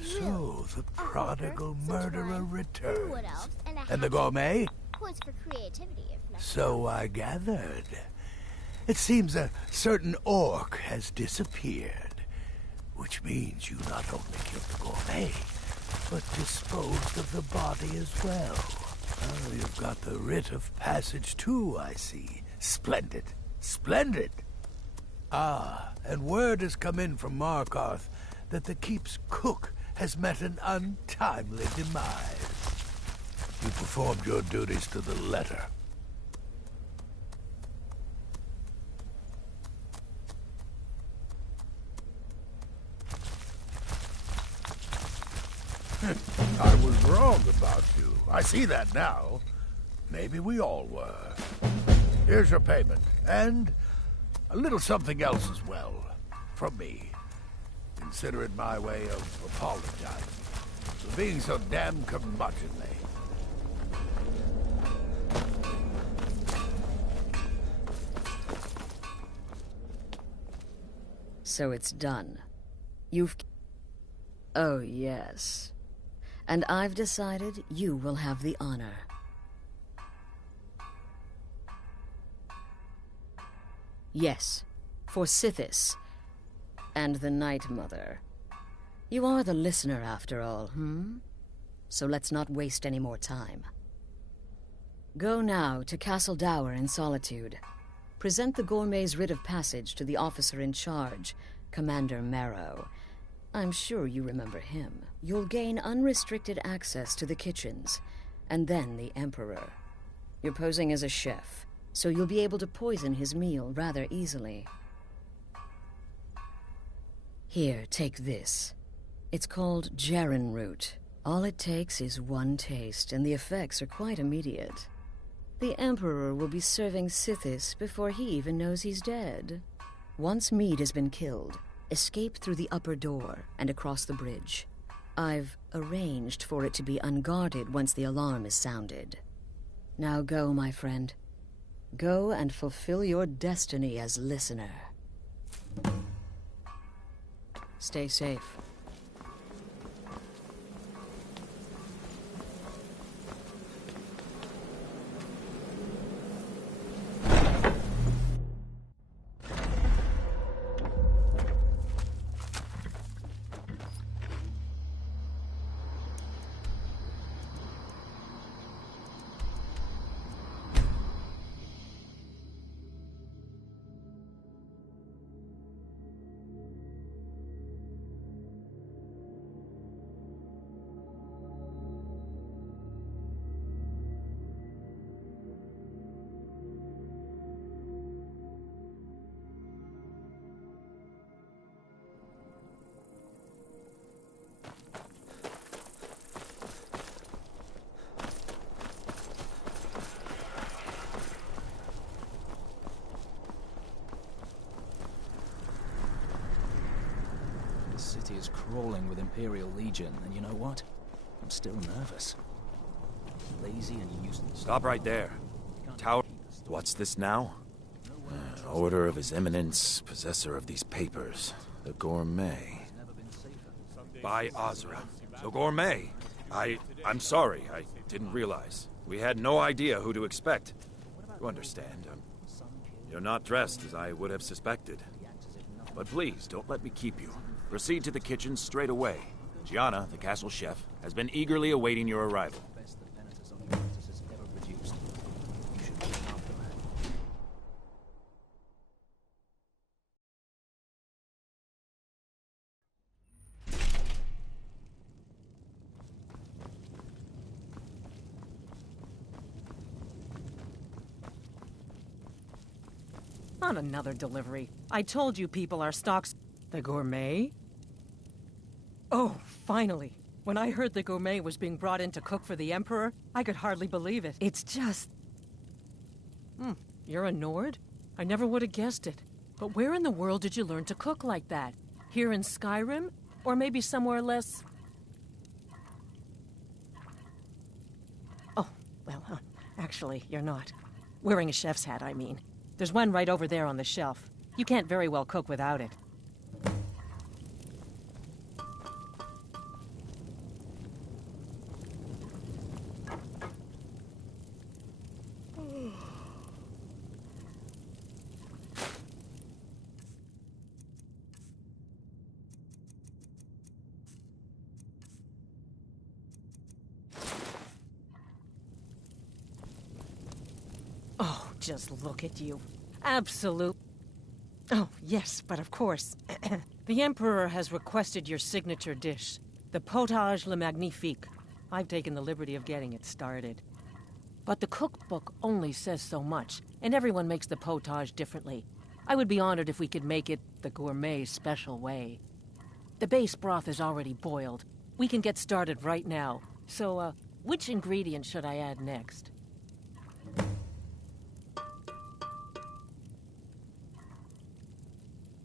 So, the prodigal murderer returns. And the gourmet? Points for creativity, if not. So I gathered. It seems a certain orc has disappeared, which means you not only killed the gourmet, but disposed of the body as well. Oh, you've got the writ of passage too, I see. Splendid. Splendid. Ah, and word has come in from Markarth that the keep's cook has met an untimely demise. You performed your duties to the letter. I was wrong about you. I see that now. Maybe we all were. Here's your payment, and a little something else as well, from me. Consider it my way of apologizing for being so damn curmudgeonly. So it's done. You've... Oh, yes. And I've decided you will have the honor. Yes, for Sithis. And the Night Mother. You are the listener, after all, So let's not waste any more time. Go now to Castle Dower in Solitude. Present the gourmet's writ of passage to the officer in charge, Commander Marrow. I'm sure you remember him. You'll gain unrestricted access to the kitchens, and then the Emperor. You're posing as a chef, so you'll be able to poison his meal rather easily. Here, take this. It's called Jaren root. All it takes is one taste, and the effects are quite immediate. The Emperor will be serving Sithis before he even knows he's dead. Once Mead has been killed, escape through the upper door and across the bridge. I've arranged for it to be unguarded once the alarm is sounded. Now go, my friend. Go and fulfill your destiny as listener. Stay safe. Is crawling with Imperial Legion, and you know what? I'm still nervous. Lazy and useless. Stop right there. Tower. What's this now? Order of His Eminence, possessor of these papers. The Gourmet. By Azra. The Gourmet. I'm sorry. I didn't realize. We had no idea who to expect. You understand. You're not dressed as I would have suspected. But please, don't let me keep you. Proceed to the kitchen straight away. Gianna, the castle chef, has been eagerly awaiting your arrival. On another delivery. I told you people our stocks... The Gourmet? Oh, finally. When I heard the Gourmet was being brought in to cook for the Emperor, I could hardly believe it. It's just... You're a Nord? I never would have guessed it. But where in the world did you learn to cook like that? Here in Skyrim? Or maybe somewhere less... Oh, well, actually, you're not. Wearing a chef's hat, I mean. There's one right over there on the shelf. You can't very well cook without it. Just look at you. Absolute. Oh, yes, but of course. The Emperor has requested your signature dish, the potage le magnifique. I've taken the liberty of getting it started. But the cookbook only says so much, and everyone makes the potage differently. I would be honored if we could make it the gourmet special way. The base broth is already boiled. We can get started right now. So, which ingredient should I add next?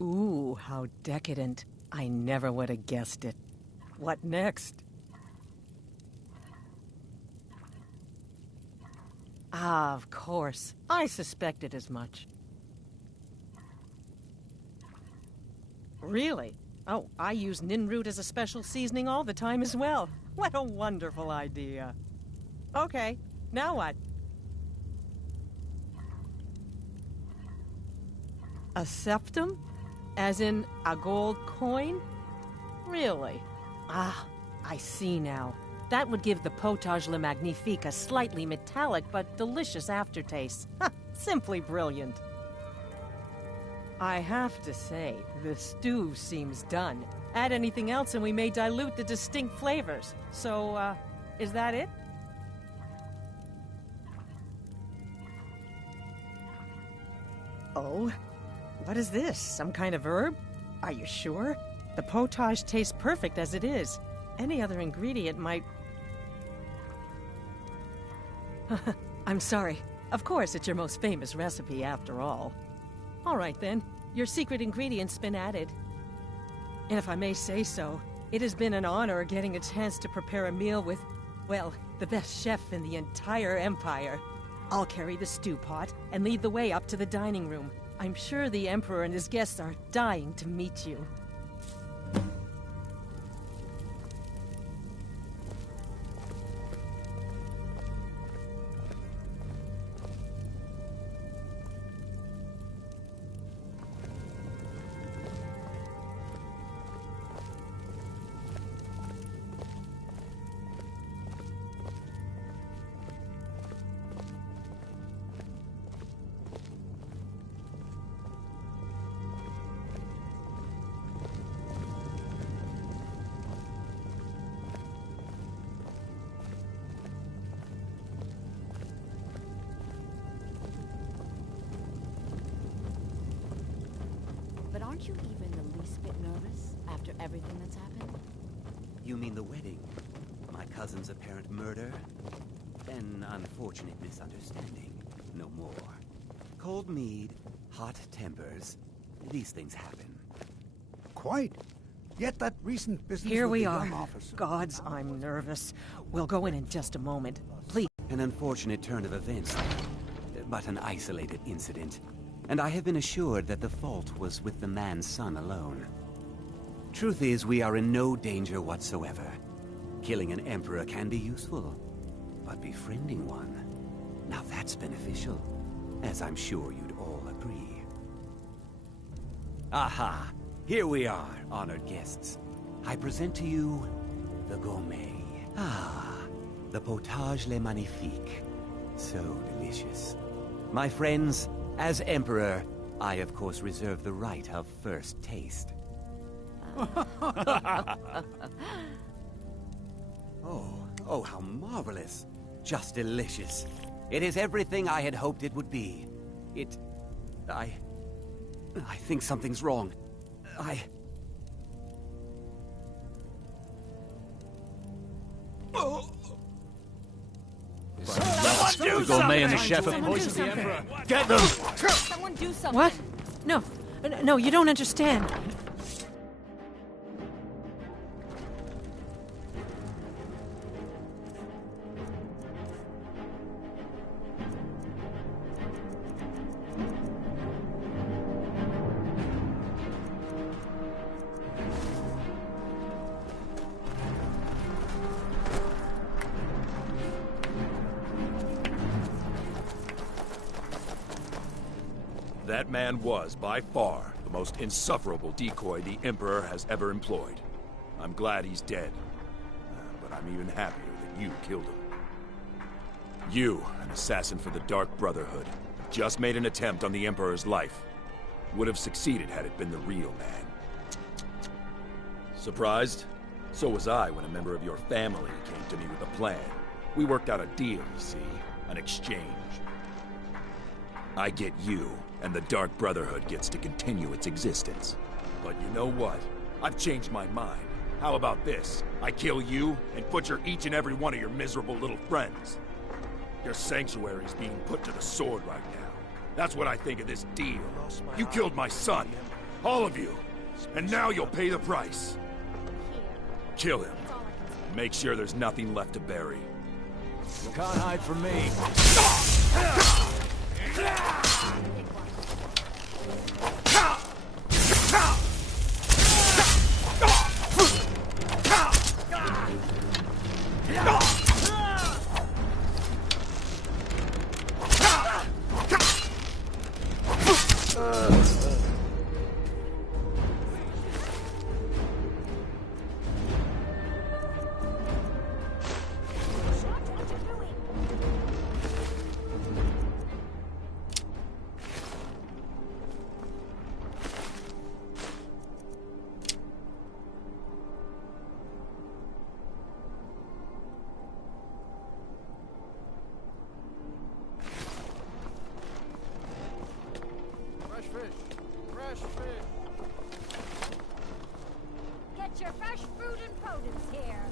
Ooh, how decadent. I never would have guessed it. What next? Ah, of course. I suspected as much. Really? Oh, I use ninroot as a special seasoning all the time as well. What a wonderful idea. Okay, now what? A septum? As in a gold coin? Really? Ah, I see now. That would give the potage le magnifique a slightly metallic but delicious aftertaste. Simply brilliant. I have to say, the stew seems done. Add anything else and we may dilute the distinct flavors. So, is that it? Oh? What is this? Some kind of herb? Are you sure? The potage tastes perfect as it is. Any other ingredient might... I'm sorry. Of course, it's your most famous recipe after all. All right then, your secret ingredient's been added. And if I may say so, it has been an honor getting a chance to prepare a meal with, well, the best chef in the entire empire. I'll carry the stew pot and lead the way up to the dining room. I'm sure the Emperor and his guests are dying to meet you. Aren't you even the least bit nervous after everything that's happened? You mean the wedding? My cousin's apparent murder? An unfortunate misunderstanding. No more. Cold mead, hot tempers. These things happen. Quite. Yet that recent business Here with we the are. young officer... Gods, I'm nervous. We'll go in just a moment. Please. An unfortunate turn of events, but an isolated incident. And I have been assured that the fault was with the man's son alone. Truth is, we are in no danger whatsoever. Killing an emperor can be useful, but befriending one, now that's beneficial, as I'm sure you'd all agree. Aha! Here we are, honored guests. I present to you the gourmet. Ah, the potage le magnifique. So delicious. My friends, as Emperor, I of course reserve the right of first taste. Oh, how marvelous. Just delicious. It is everything I had hoped it would be. I think something's wrong. The gourmet and the chef have poisoned the Emperor. Get them! Someone do something. What? No, you don't understand. That man was, by far, the most insufferable decoy the Emperor has ever employed. I'm glad he's dead. But I'm even happier that you killed him. You, an assassin for the Dark Brotherhood, just made an attempt on the Emperor's life. Would have succeeded had it been the real man. Surprised? So was I when a member of your family came to me with a plan. We worked out a deal, you see. An exchange. I get you, and the Dark Brotherhood gets to continue its existence. But you know what? I've changed my mind. How about this? I kill you, and butcher each and every one of your miserable little friends. Your sanctuary's being put to the sword right now. That's what I think of this deal. You killed my son. All of you. And now you'll pay the price. Kill him. Make sure there's nothing left to bury. You can't hide from me. Get your fresh fruit and produce here.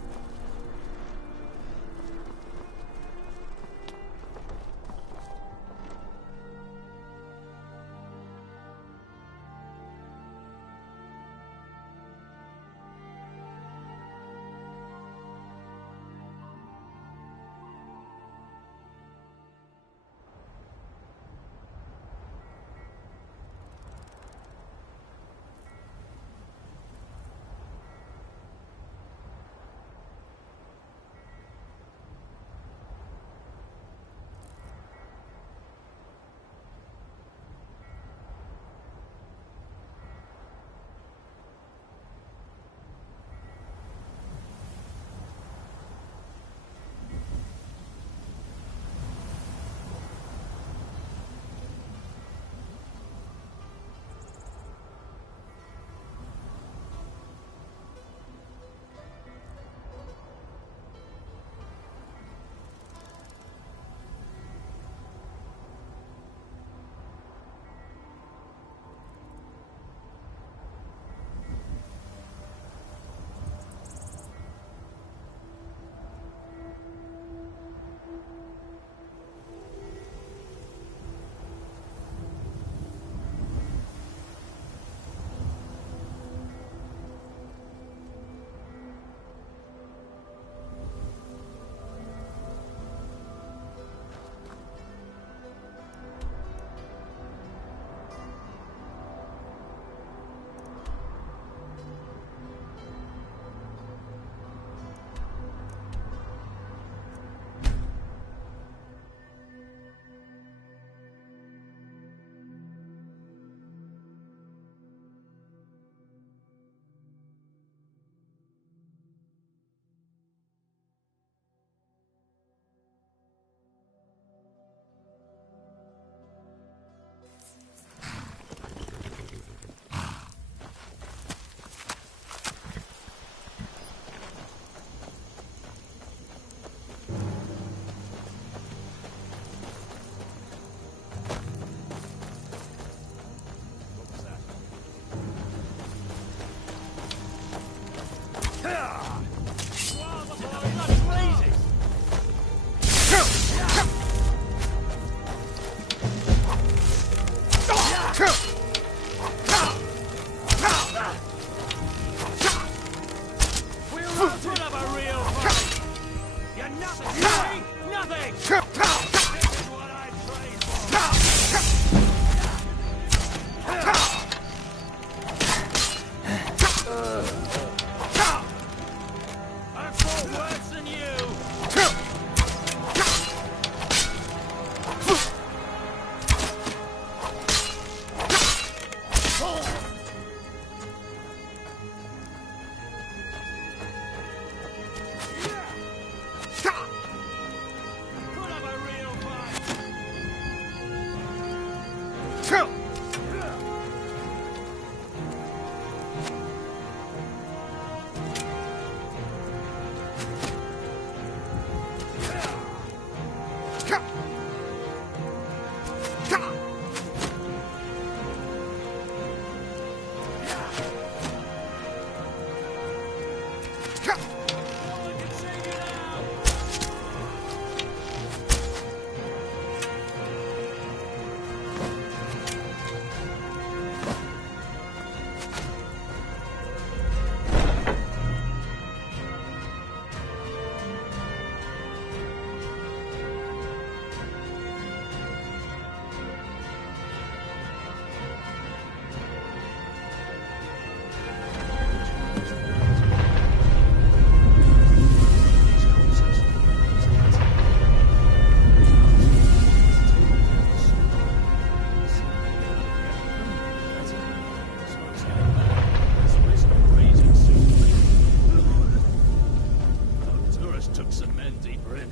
some men deeper in.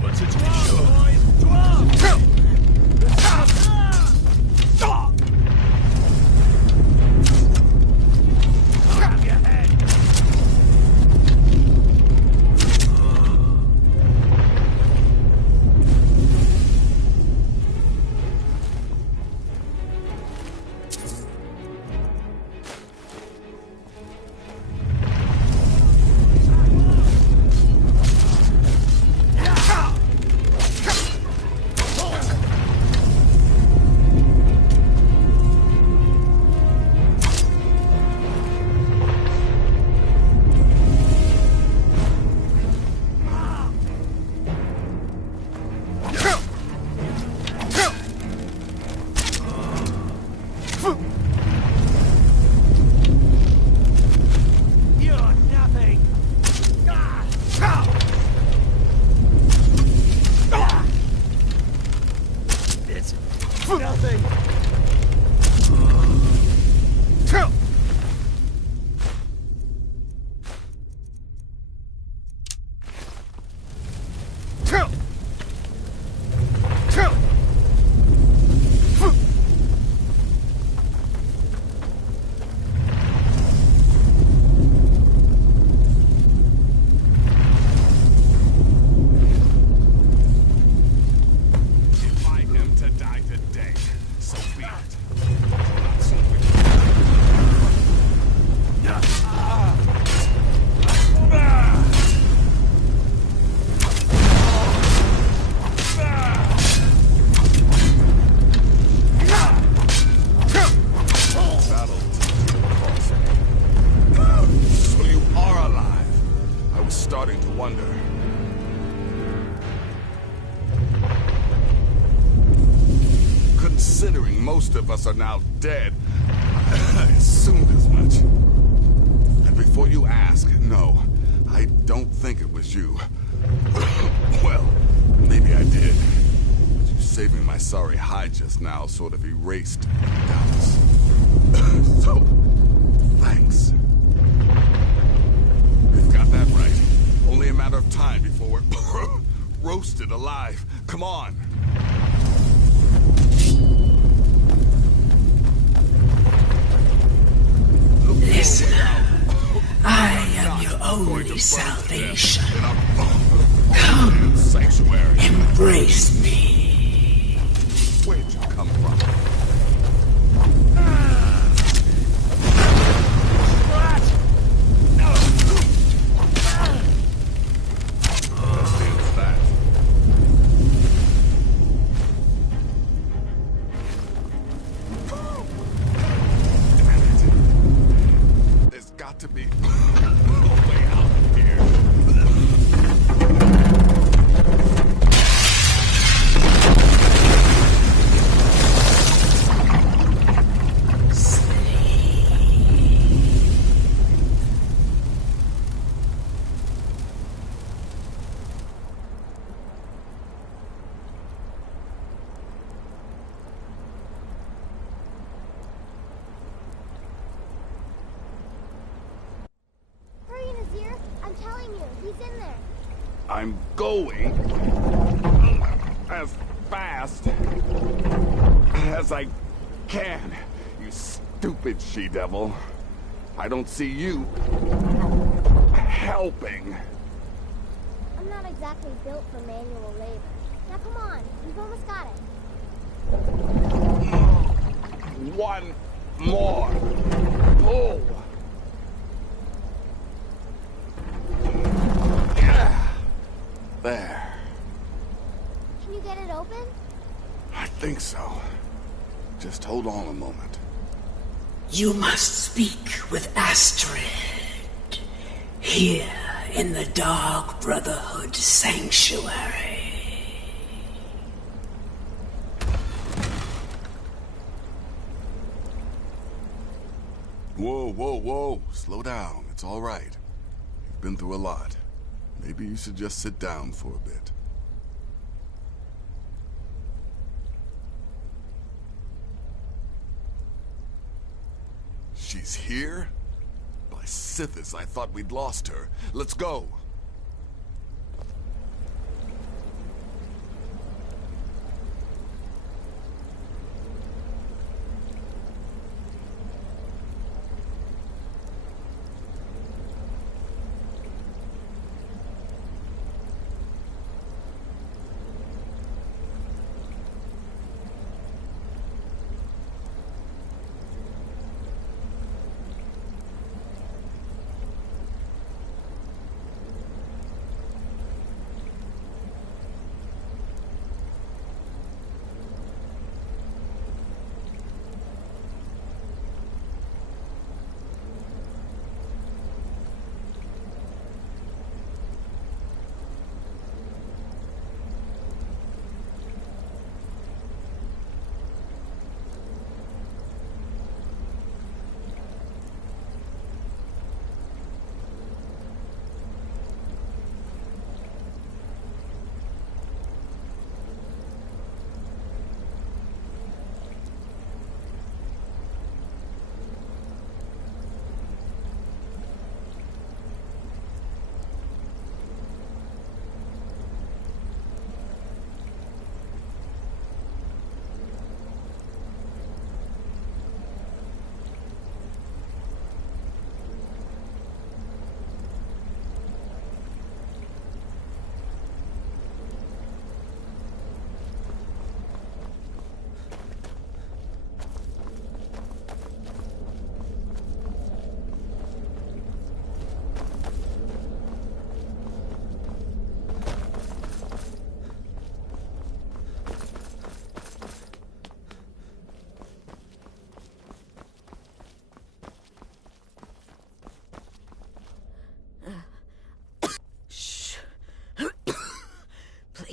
But to be sure. Boys, grab your head! Considering most of us are now dead, I assumed as much. And before you ask, no, I don't think it was you. Well, maybe I did. But you saving my sorry hide just now sort of erased any doubts. So, thanks. You've got that right. Only a matter of time before we're roasted alive. Come on. Listen, I am your only salvation. Come, embrace me. Where'd you come from? To be a way out of here. I'm going as fast as I can, you stupid she-devil. I don't see you helping. I'm not exactly built for manual labor. Now come on, we've almost got it. One more pull. There. Can you get it open? I think so. Just hold on a moment. You must speak with Astrid. Here in the Dark Brotherhood Sanctuary. Whoa, whoa, whoa. Slow down. It's all right. You've been through a lot. Maybe you should just sit down for a bit. She's here? By Sithis, I thought we'd lost her. Let's go.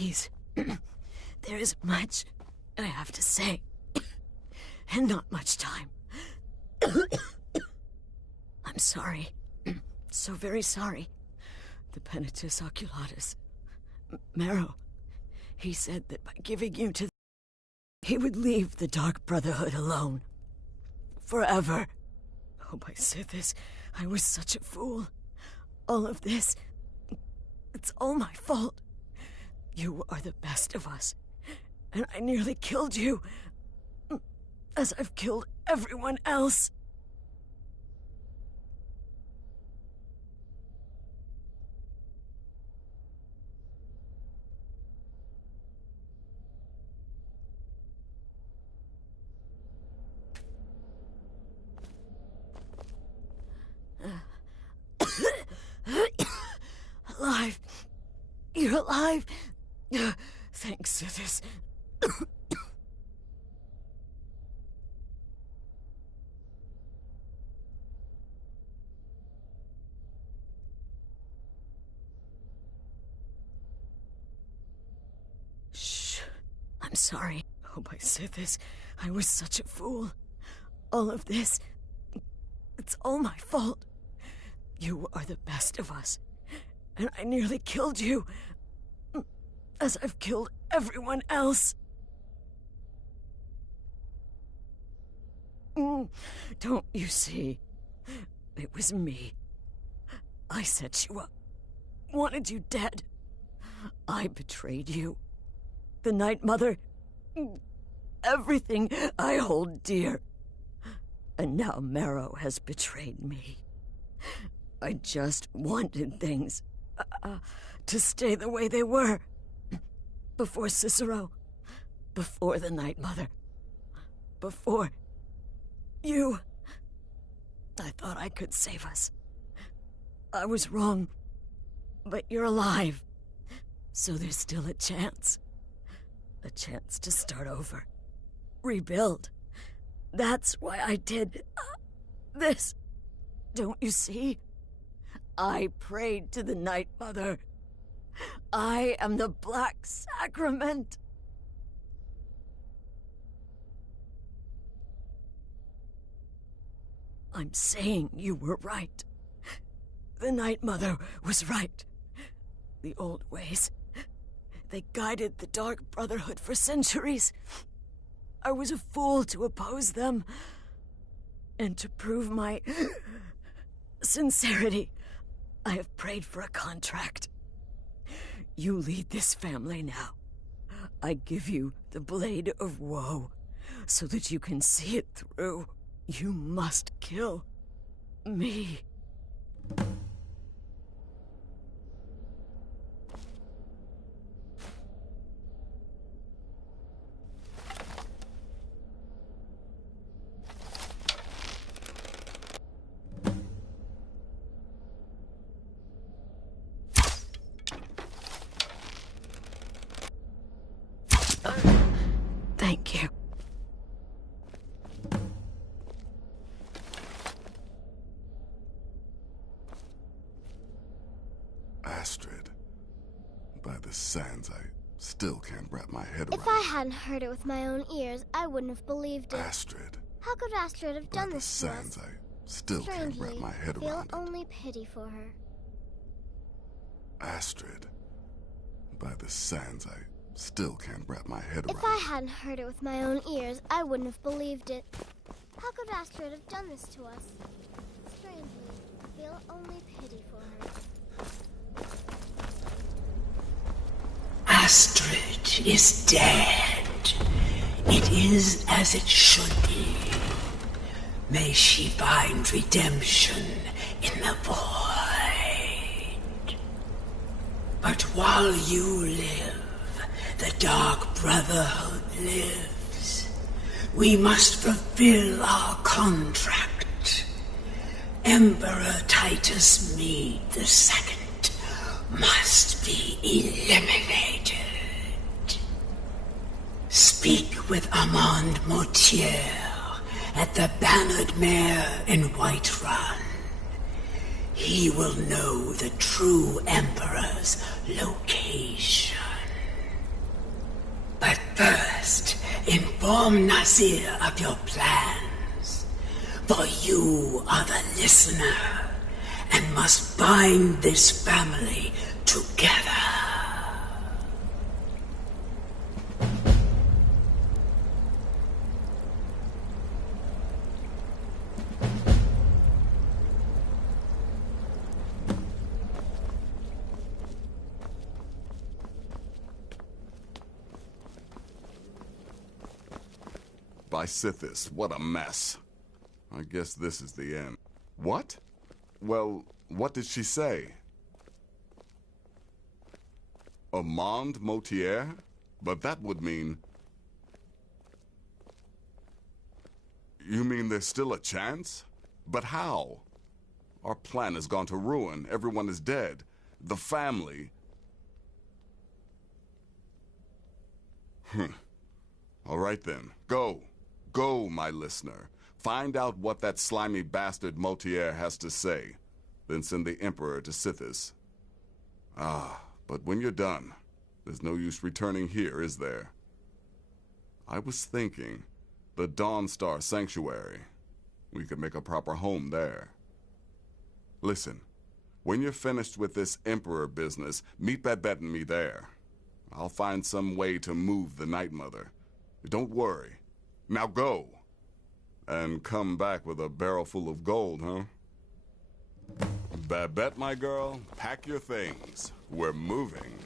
Please. There is much I have to say, and not much time. I'm sorry. So very sorry. The Penitus Oculatus. Marrow. He said that by giving you to he would leave the Dark Brotherhood alone. Forever. Oh, my Sithis, I was such a fool. All of this, it's all my fault. You are the best of us, and I nearly killed you, as I've killed everyone else. Alive. You're alive. Thanks to this. Shh. I'm sorry. Oh, my Sithis, I was such a fool. All of this, it's all my fault. You are the best of us, and I nearly killed you, as I've killed everyone else. Don't you see? It was me. I set you up, wanted you dead. I betrayed you. The Night Mother, everything I hold dear. And now Marrow has betrayed me. I just wanted things to stay the way they were. Before Cicero, before the Night Mother, before you. I thought I could save us. I was wrong, but you're alive. So there's still a chance. A chance to start over. Rebuild. That's why I did this. Don't you see? I prayed to the Night Mother. I am the Black Sacrament. I'm saying you were right. The Night Mother was right. The old ways, they guided the Dark Brotherhood for centuries. I was a fool to oppose them. And to prove my sincerity, I have prayed for a contract. You lead this family now. I give you the Blade of Woe, so that you can see it through. You must kill me. Thank you. Astrid. By the sands, I still can't wrap my head around. If I hadn't heard it with my own ears, I wouldn't have believed it. Astrid. How could Astrid have done this to us? By the sands, I still can't wrap my head feel around it. only pity for her. Astrid. By the sands, I still can't wrap my head around. If I hadn't heard it with my own ears, I wouldn't have believed it. How could Astrid have done this to us? Strangely, feel only pity for her. Astrid is dead. It is as it should be. May she find redemption in the void. But while you live, the Dark Brotherhood lives. We must fulfill our contract. Emperor Titus Mede II must be eliminated. Speak with Armand Mortier at the Bannered Mare in Whiterun. He will know the true Emperor's location. inform Nazir of your plans. For you are the listener, and must bind this family together. By Sithis, what a mess. I guess this is the end. What? Well, what did she say? Amand Motier? But that would mean... You mean there's still a chance? But how? Our plan has gone to ruin. Everyone is dead. The family... All right then, go. Go, my listener. Find out what that slimy bastard Motier has to say. Then send the Emperor to Sithis. But when you're done, there's no use returning here, is there? I was thinking, the Dawnstar Sanctuary. We could make a proper home there. Listen, when you're finished with this Emperor business, meet Babette and me there. I'll find some way to move the Night Mother. Don't worry. Now go. And come back with a barrel full of gold, huh? Babette, my girl, pack your things. We're moving.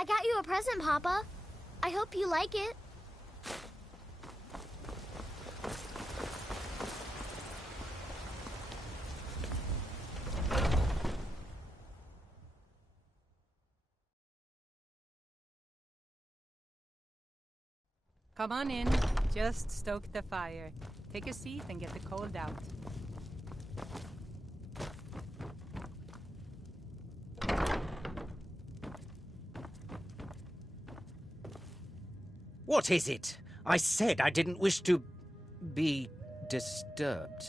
I got you a present, Papa. I hope you like it. Come on in. Just stoke the fire. Take a seat and get the cold out. What is it? I said I didn't wish to be disturbed.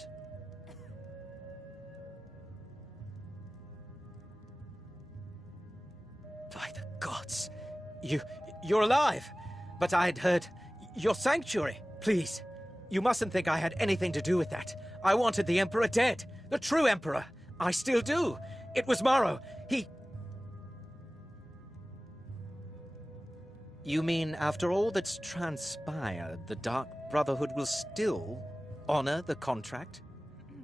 By the gods! You're alive! But I'd heard your sanctuary. Please, you mustn't think I had anything to do with that. I wanted the Emperor dead. The true Emperor. I still do. It was Morrow. You mean after all that's transpired, the Dark Brotherhood will still honor the contract?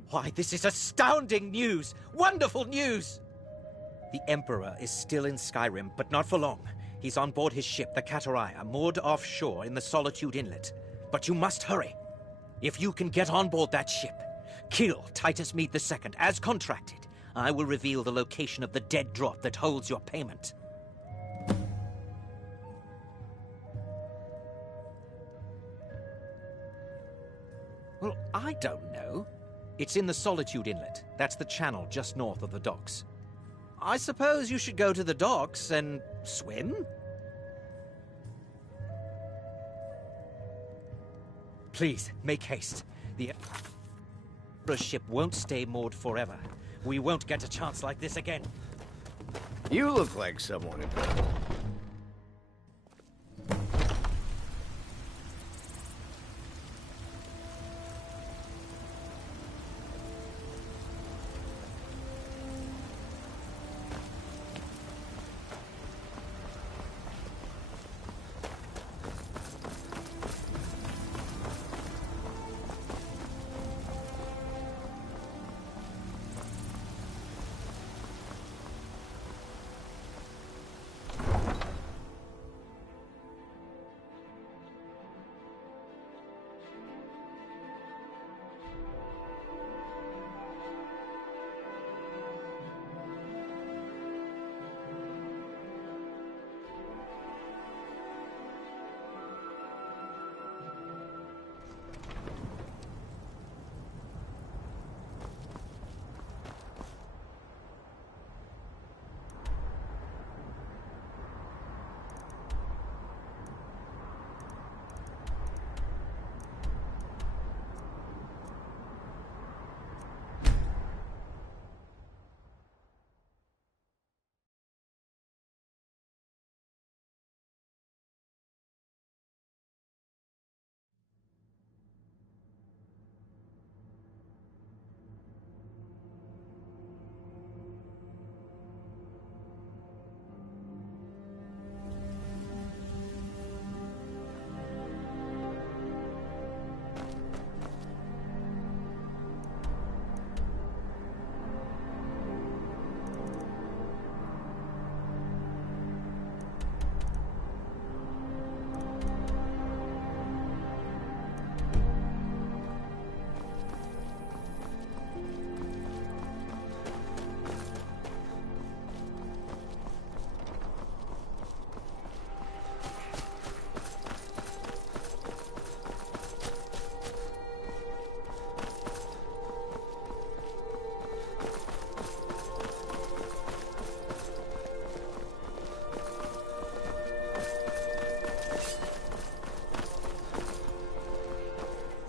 Why, this is astounding news! Wonderful news! The Emperor is still in Skyrim, but not for long. He's on board his ship, the Kataraya, moored offshore in the Solitude Inlet. But you must hurry. If you can get on board that ship, kill Titus Mead II, as contracted, I will reveal the location of the dead drop that holds your payment. Well, I don't know. It's in the Solitude Inlet. That's the channel just north of the docks. I suppose you should go to the docks and swim? Please, make haste. The ship won't stay moored forever. We won't get a chance like this again. You look like someone incredible.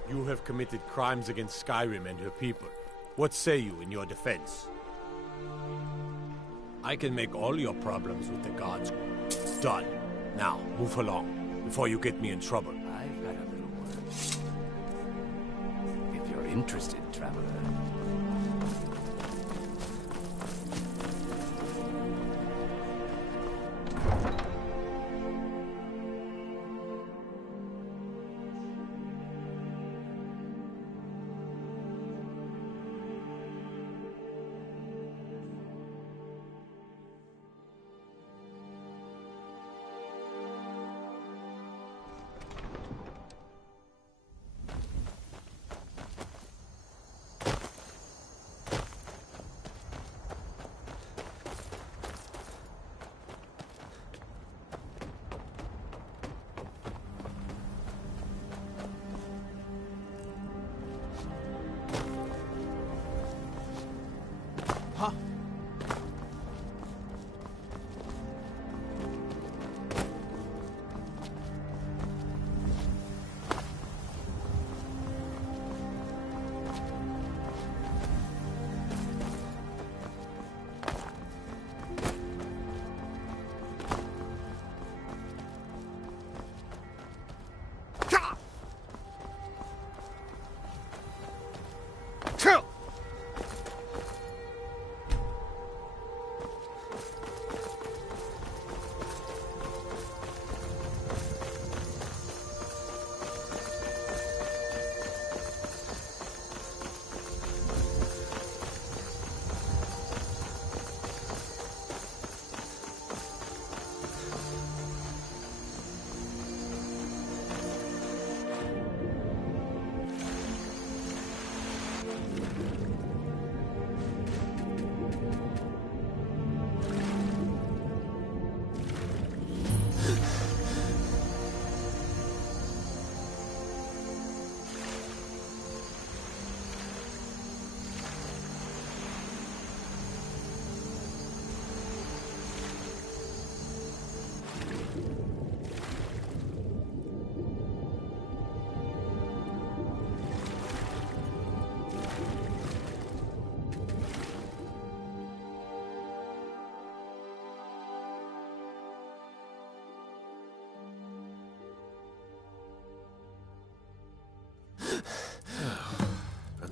You have committed crimes against Skyrim and her people. What say you in your defense? I can make all your problems with the gods done. Now, move along, before you get me in trouble. I've got a little word. If you're interested, traveler.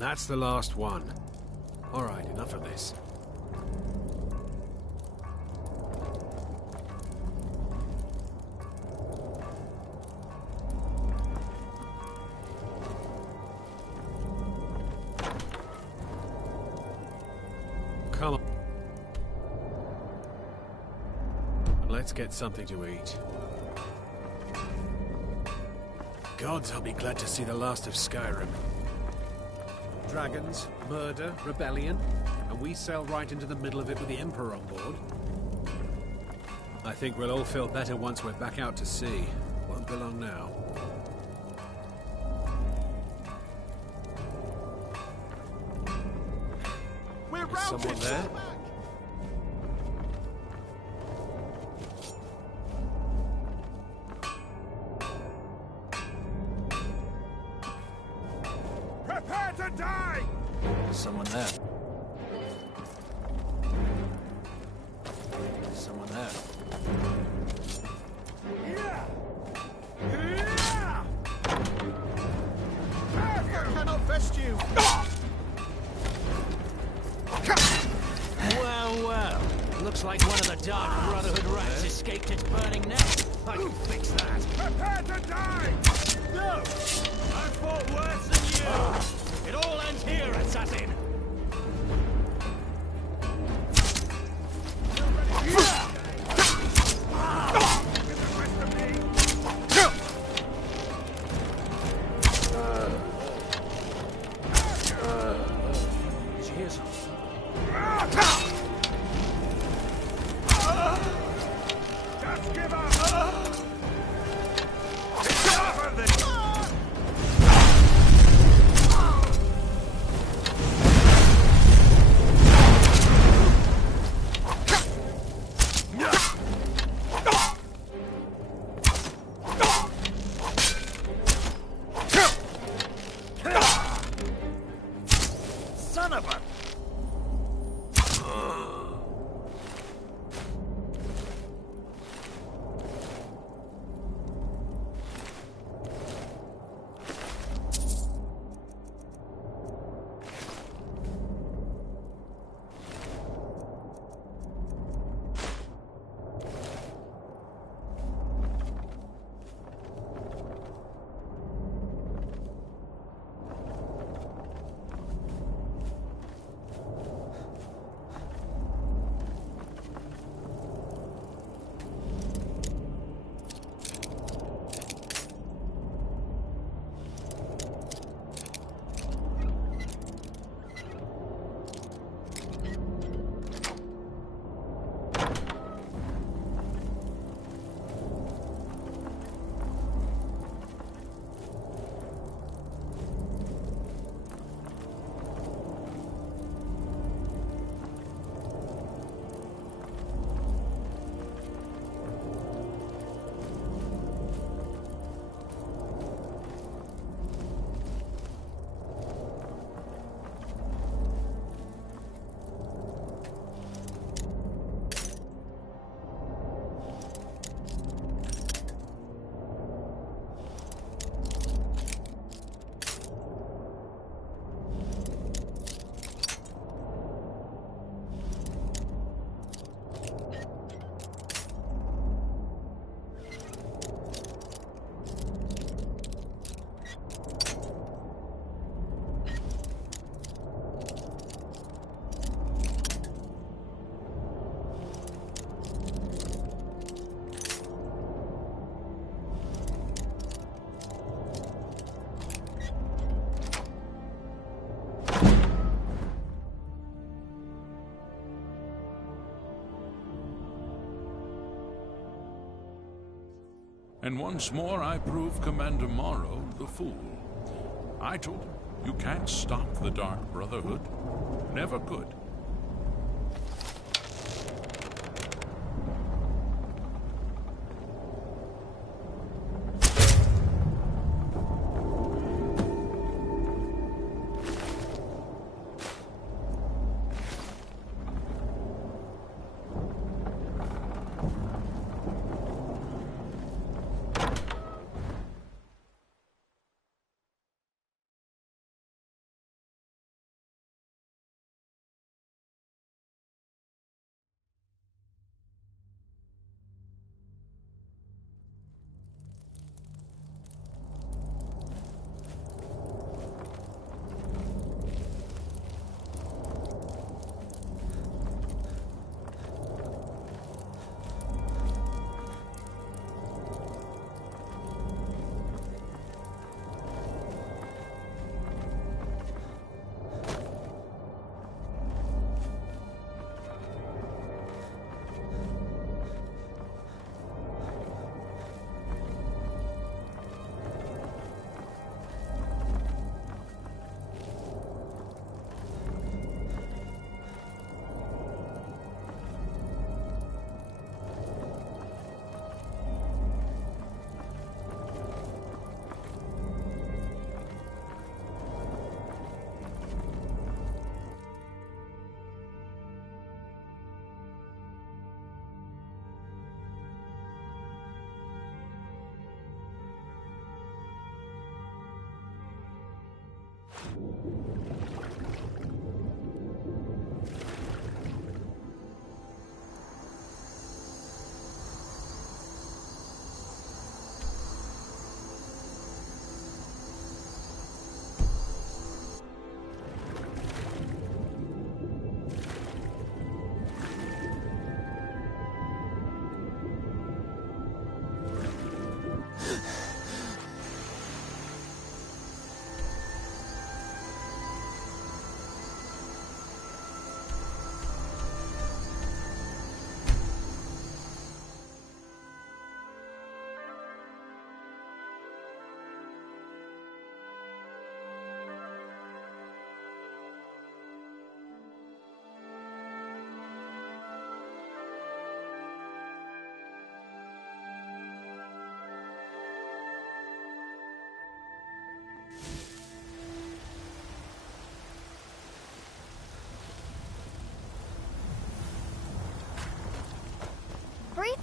That's the last one. All right, enough of this. Come on. Let's get something to eat. Gods, I'll be glad to see the last of Skyrim. Dragons, murder, rebellion, and we sail right into the middle of it with the Emperor on board. I think we'll all feel better once we're back out to sea. Won't be long now. Is someone there? Prepare to die! Is someone there? Is someone there? I cannot vest you! Well, well. Looks like one of the Dark Brotherhood rats escaped its burning nest. I can fix that. Prepare to die! No! I fought worse than you! It all ends here, assassin! Did you hear something? Just give up! It's over this! Son of a... And once more I prove Commander Morrow the fool. I told him, you can't stop the Dark Brotherhood. Never could.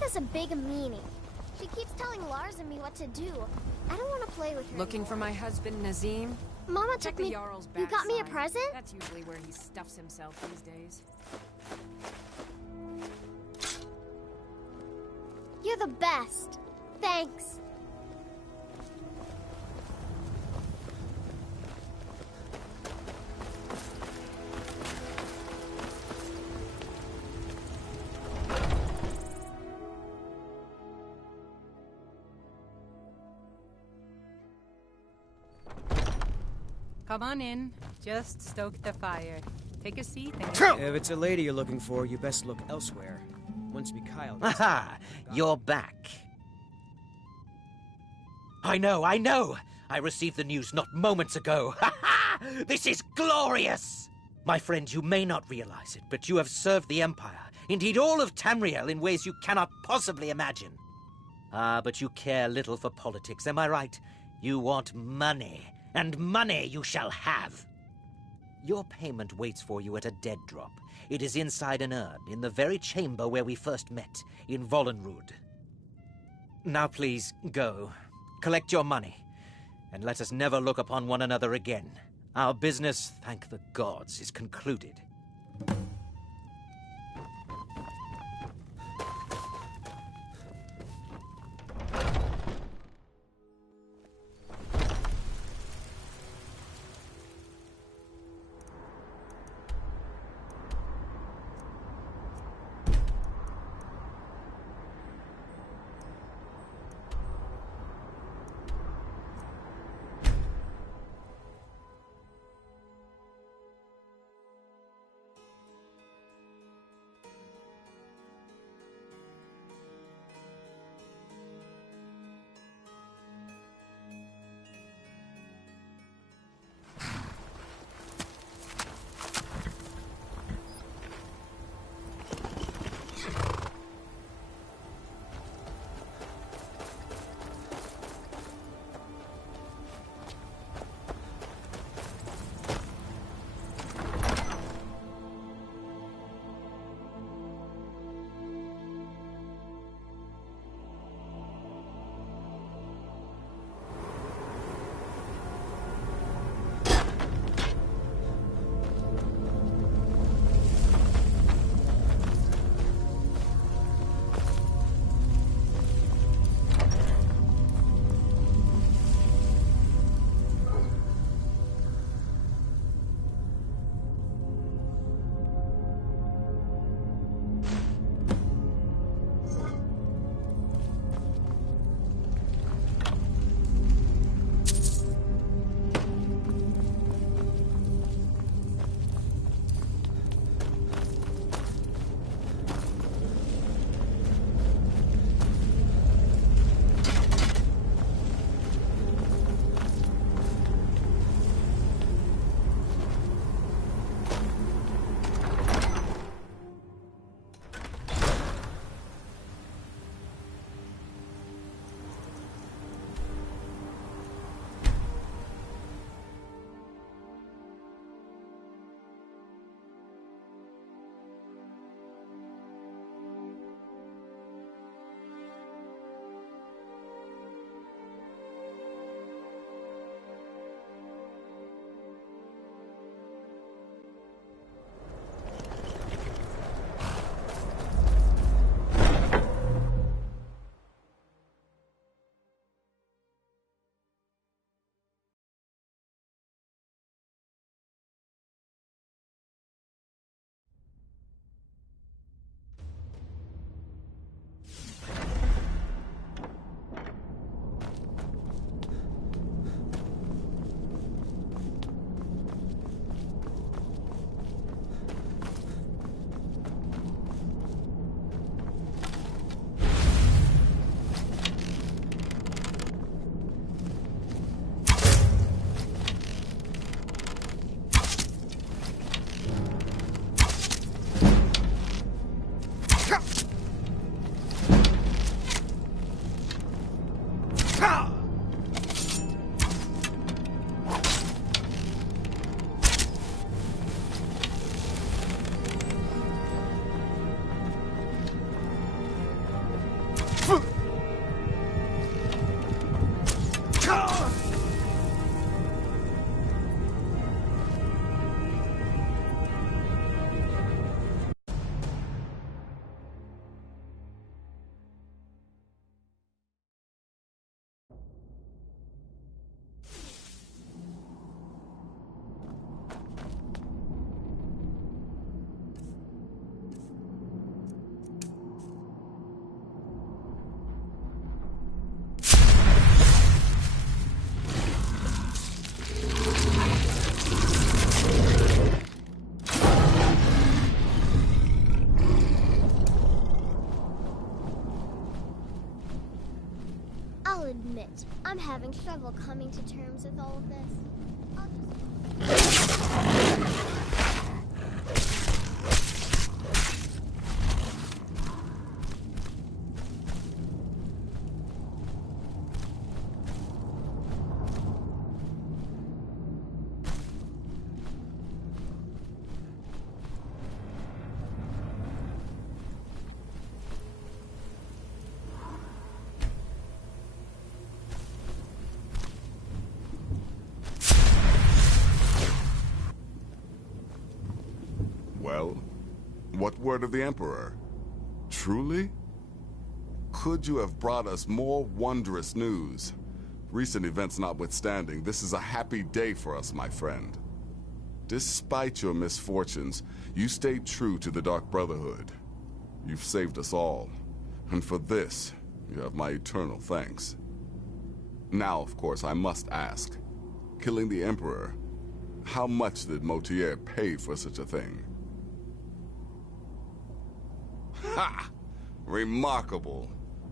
has a big meaning. She keeps telling Lars and me what to do. I don't want to play with her Looking for my husband, Nazim? Mama Check took the me... Jarl's You got me a backside. present? That's usually where he stuffs himself these days. You're the best. Thanks. Come on in. Just stoke the fire. Take a seat and... If it's a lady you're looking for, you best look elsewhere. Once Mikhail... Aha! You're back. I know! I received the news not moments ago. Ha ha! This is glorious! My friend, you may not realize it, but you have served the Empire, indeed all of Tamriel, in ways you cannot possibly imagine. Ah, but you care little for politics, am I right? You want money, and money you shall have. Your payment waits for you at a dead drop. It is inside an urn, in the very chamber where we first met, in Vollenrud. Now please, go. Collect your money, and let us never look upon one another again. Our business, thank the gods, is concluded. I'll admit, I'm having trouble coming to terms with all of this. Well, what word of the Emperor? Truly? Could you have brought us more wondrous news? Recent events notwithstanding, this is a happy day for us, my friend. Despite your misfortunes, you stayed true to the Dark Brotherhood. You've saved us all, and for this, you have my eternal thanks. Now, of course, I must ask, killing the Emperor, how much did Motier pay for such a thing? Ha! Remarkable.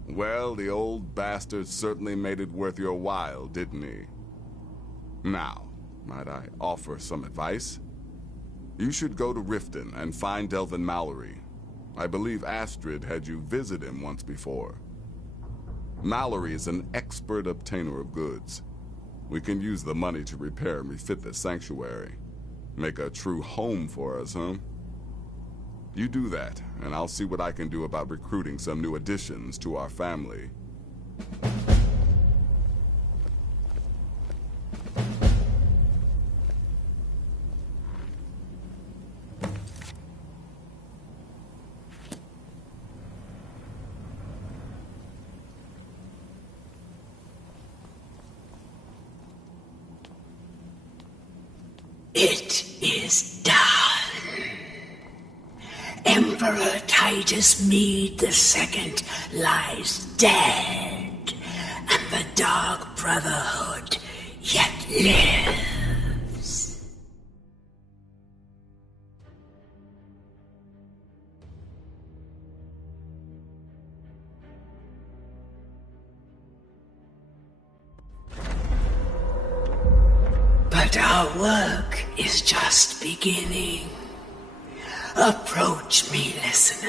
Well, the old bastard certainly made it worth your while, didn't he? Now, might I offer some advice? You should go to Riften and find Delvin Mallory. I believe Astrid had you visit him once before. Mallory is an expert obtainer of goods. We can use the money to repair and refit the sanctuary. Make a true home for us, huh? You do that, and I'll see what I can do about recruiting some new additions to our family. It is done. Emperor Titus Mede II lies dead, and the Dark Brotherhood yet lives. But our work is just beginning. Approach me, listener,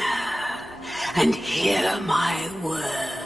and hear my words.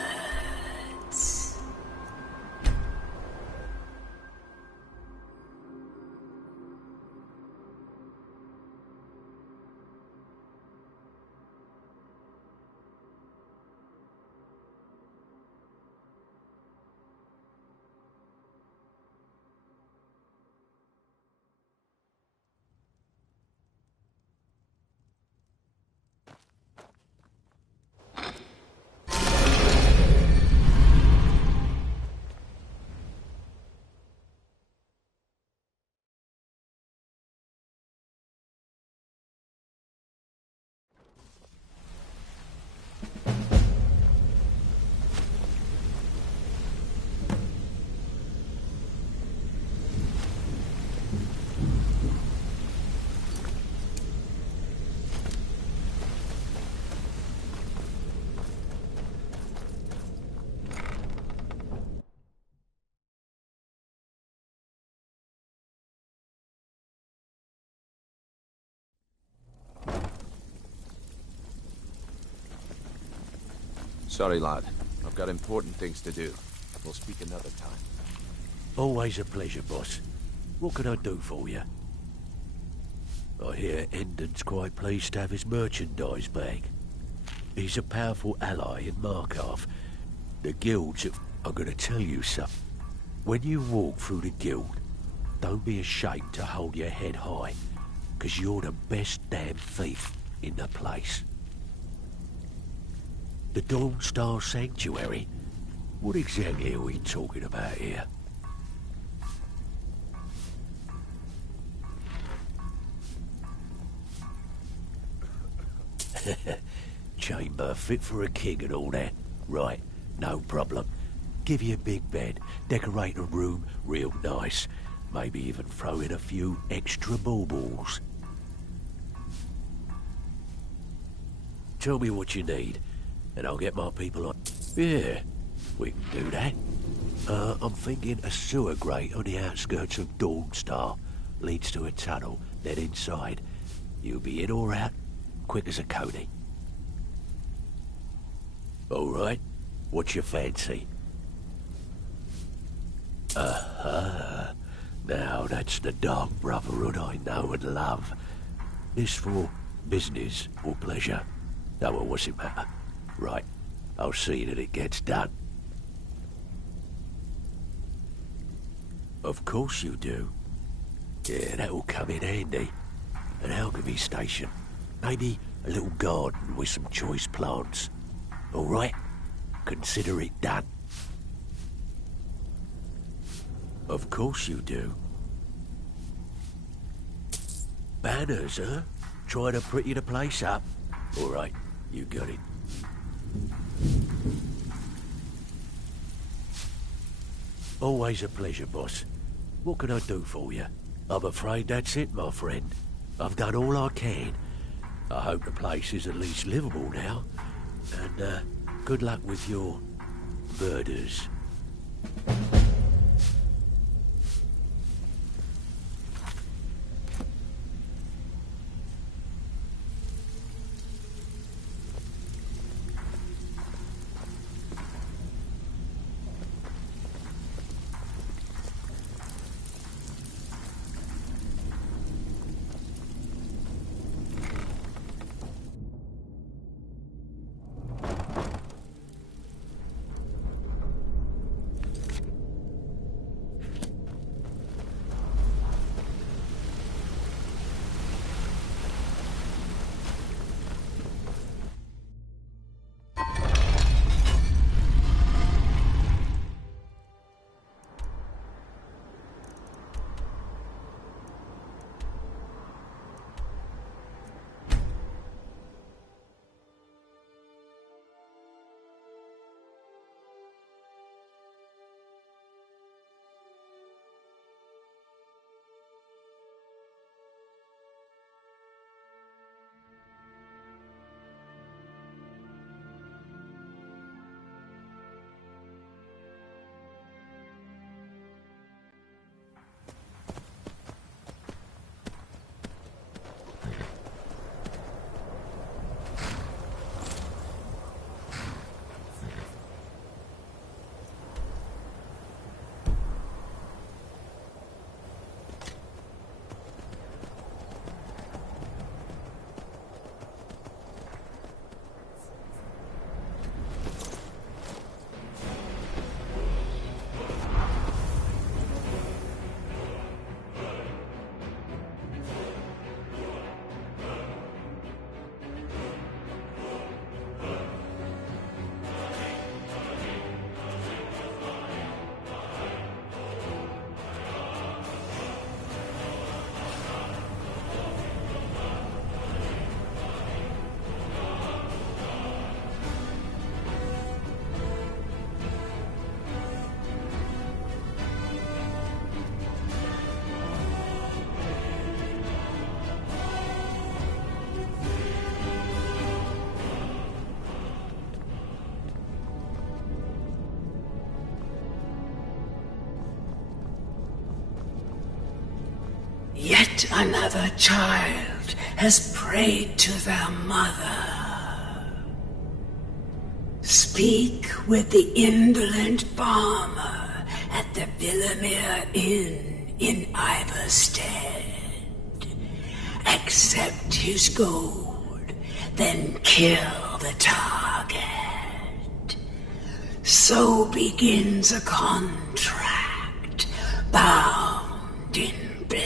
Sorry, lad. I've got important things to do. We'll speak another time. Always a pleasure, boss. What can I do for you? I hear Endon's quite pleased to have his merchandise back. He's a powerful ally in Markarth. The guilds... I'm gonna tell you something. When you walk through the guild, don't be ashamed to hold your head high, 'cause you're the best damn thief in the place. The Dawnstar Sanctuary? What exactly are we talking about here? Chamber fit for a king and all that. Right, no problem. Give you a big bed, decorate a room real nice. Maybe even throw in a few extra baubles. Tell me what you need, and I'll get my people on. Yeah, We can do that. I'm thinking a sewer grate on the outskirts of Dawnstar leads to a tunnel, then inside. You'll be in or out, quick as a coney. All right, what's your fancy? Now that's the Dark Brotherhood I know and love. This for business or pleasure? No, well, what's it matter? Right, I'll see that it gets done. Of course you do. Yeah, that'll come in handy. An alchemy station. Maybe a little garden with some choice plants. All right? Consider it done. Of course you do. Banners, huh? Trying to pretty the place up? All right, you got it. Always a pleasure, boss. What can I do for you? I'm afraid that's it, my friend. I've done all I can. I hope the place is at least livable now. And, good luck with your murders. Yet another child has prayed to their mother. Speak with the indolent farmer at the Villamere Inn in Iverstead. Accept his gold, then kill the target. So begins a contract bound in blood.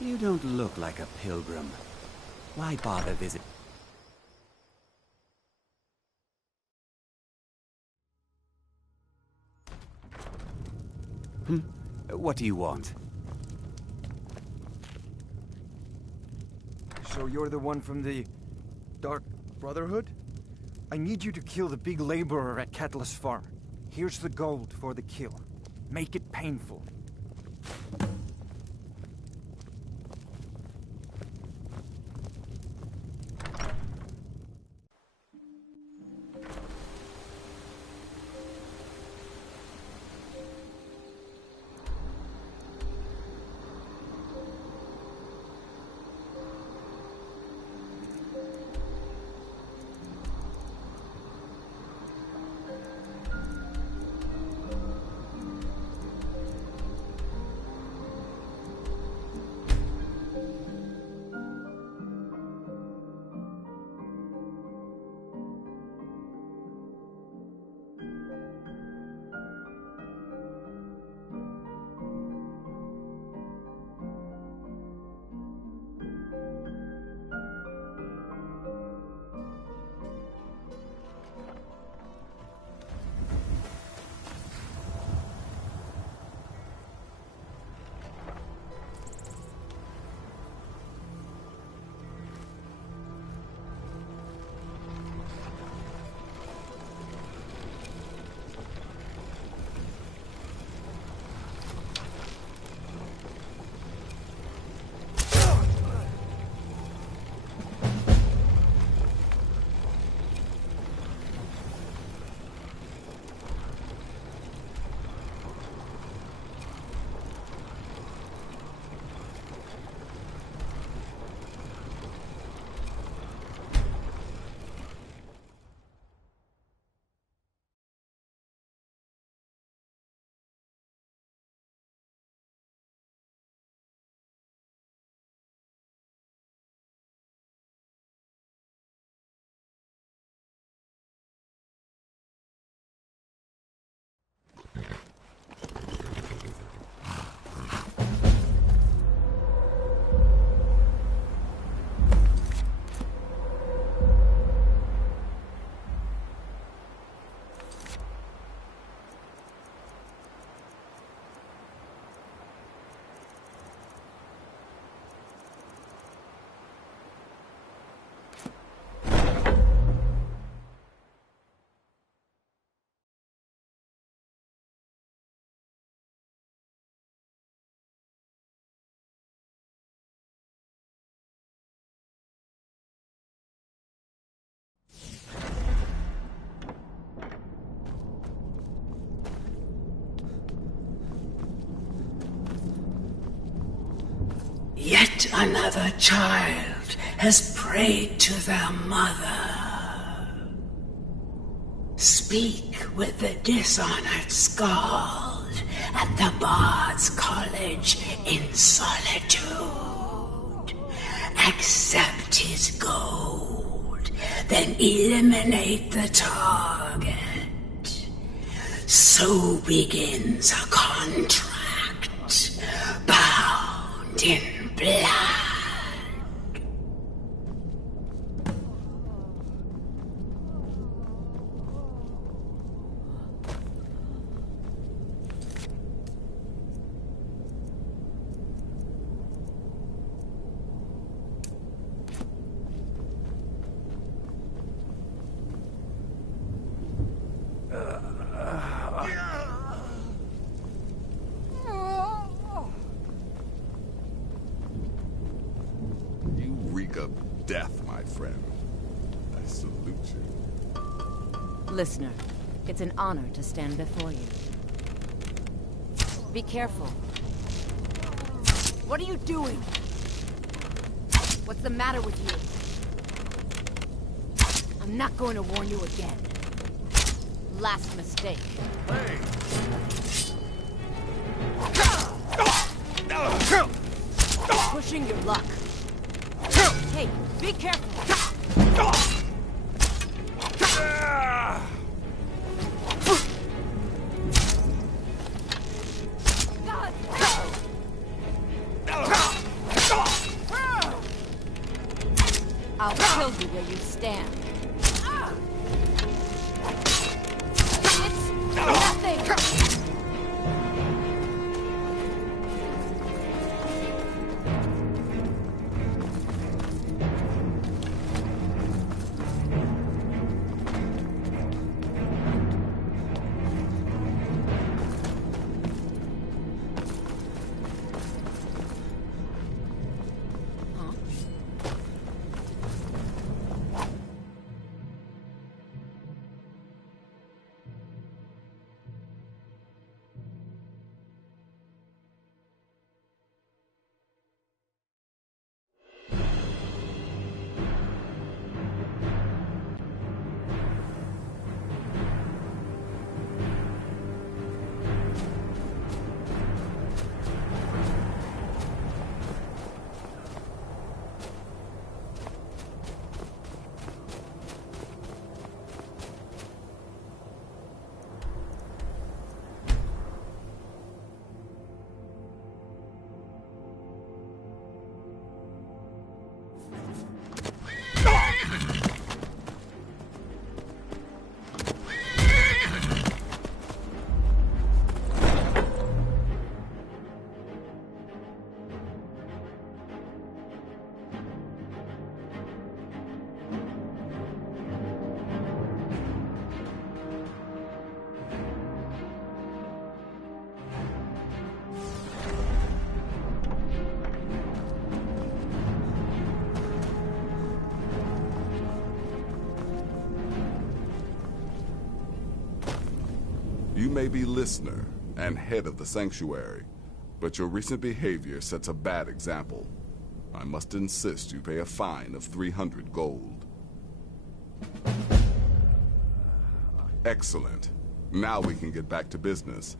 You don't look like a pilgrim. Why bother visiting? What do you want? So you're the one from the Dark Brotherhood? I need you to kill the big laborer at Catalyst Farm. Here's the gold for the kill. Make it painful. Yet another child has prayed to their mother. Speak with the dishonored Skald at the Bard's College in solitude. Accept his gold, then eliminate the target. So begins a contract, bound in blood. Listener, it's an honor to stand before you. Be careful. What are you doing? What's the matter with you? I'm not going to warn you again. Last mistake. Hey! Pushing your luck. Hey, be careful! I'll kill you where you stand. It's nothing! You may be listener and head of the sanctuary, but your recent behavior sets a bad example. I must insist you pay a fine of 300 gold. Excellent. Now we can get back to business.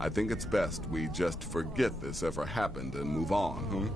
I think it's best we just forget this ever happened and move on,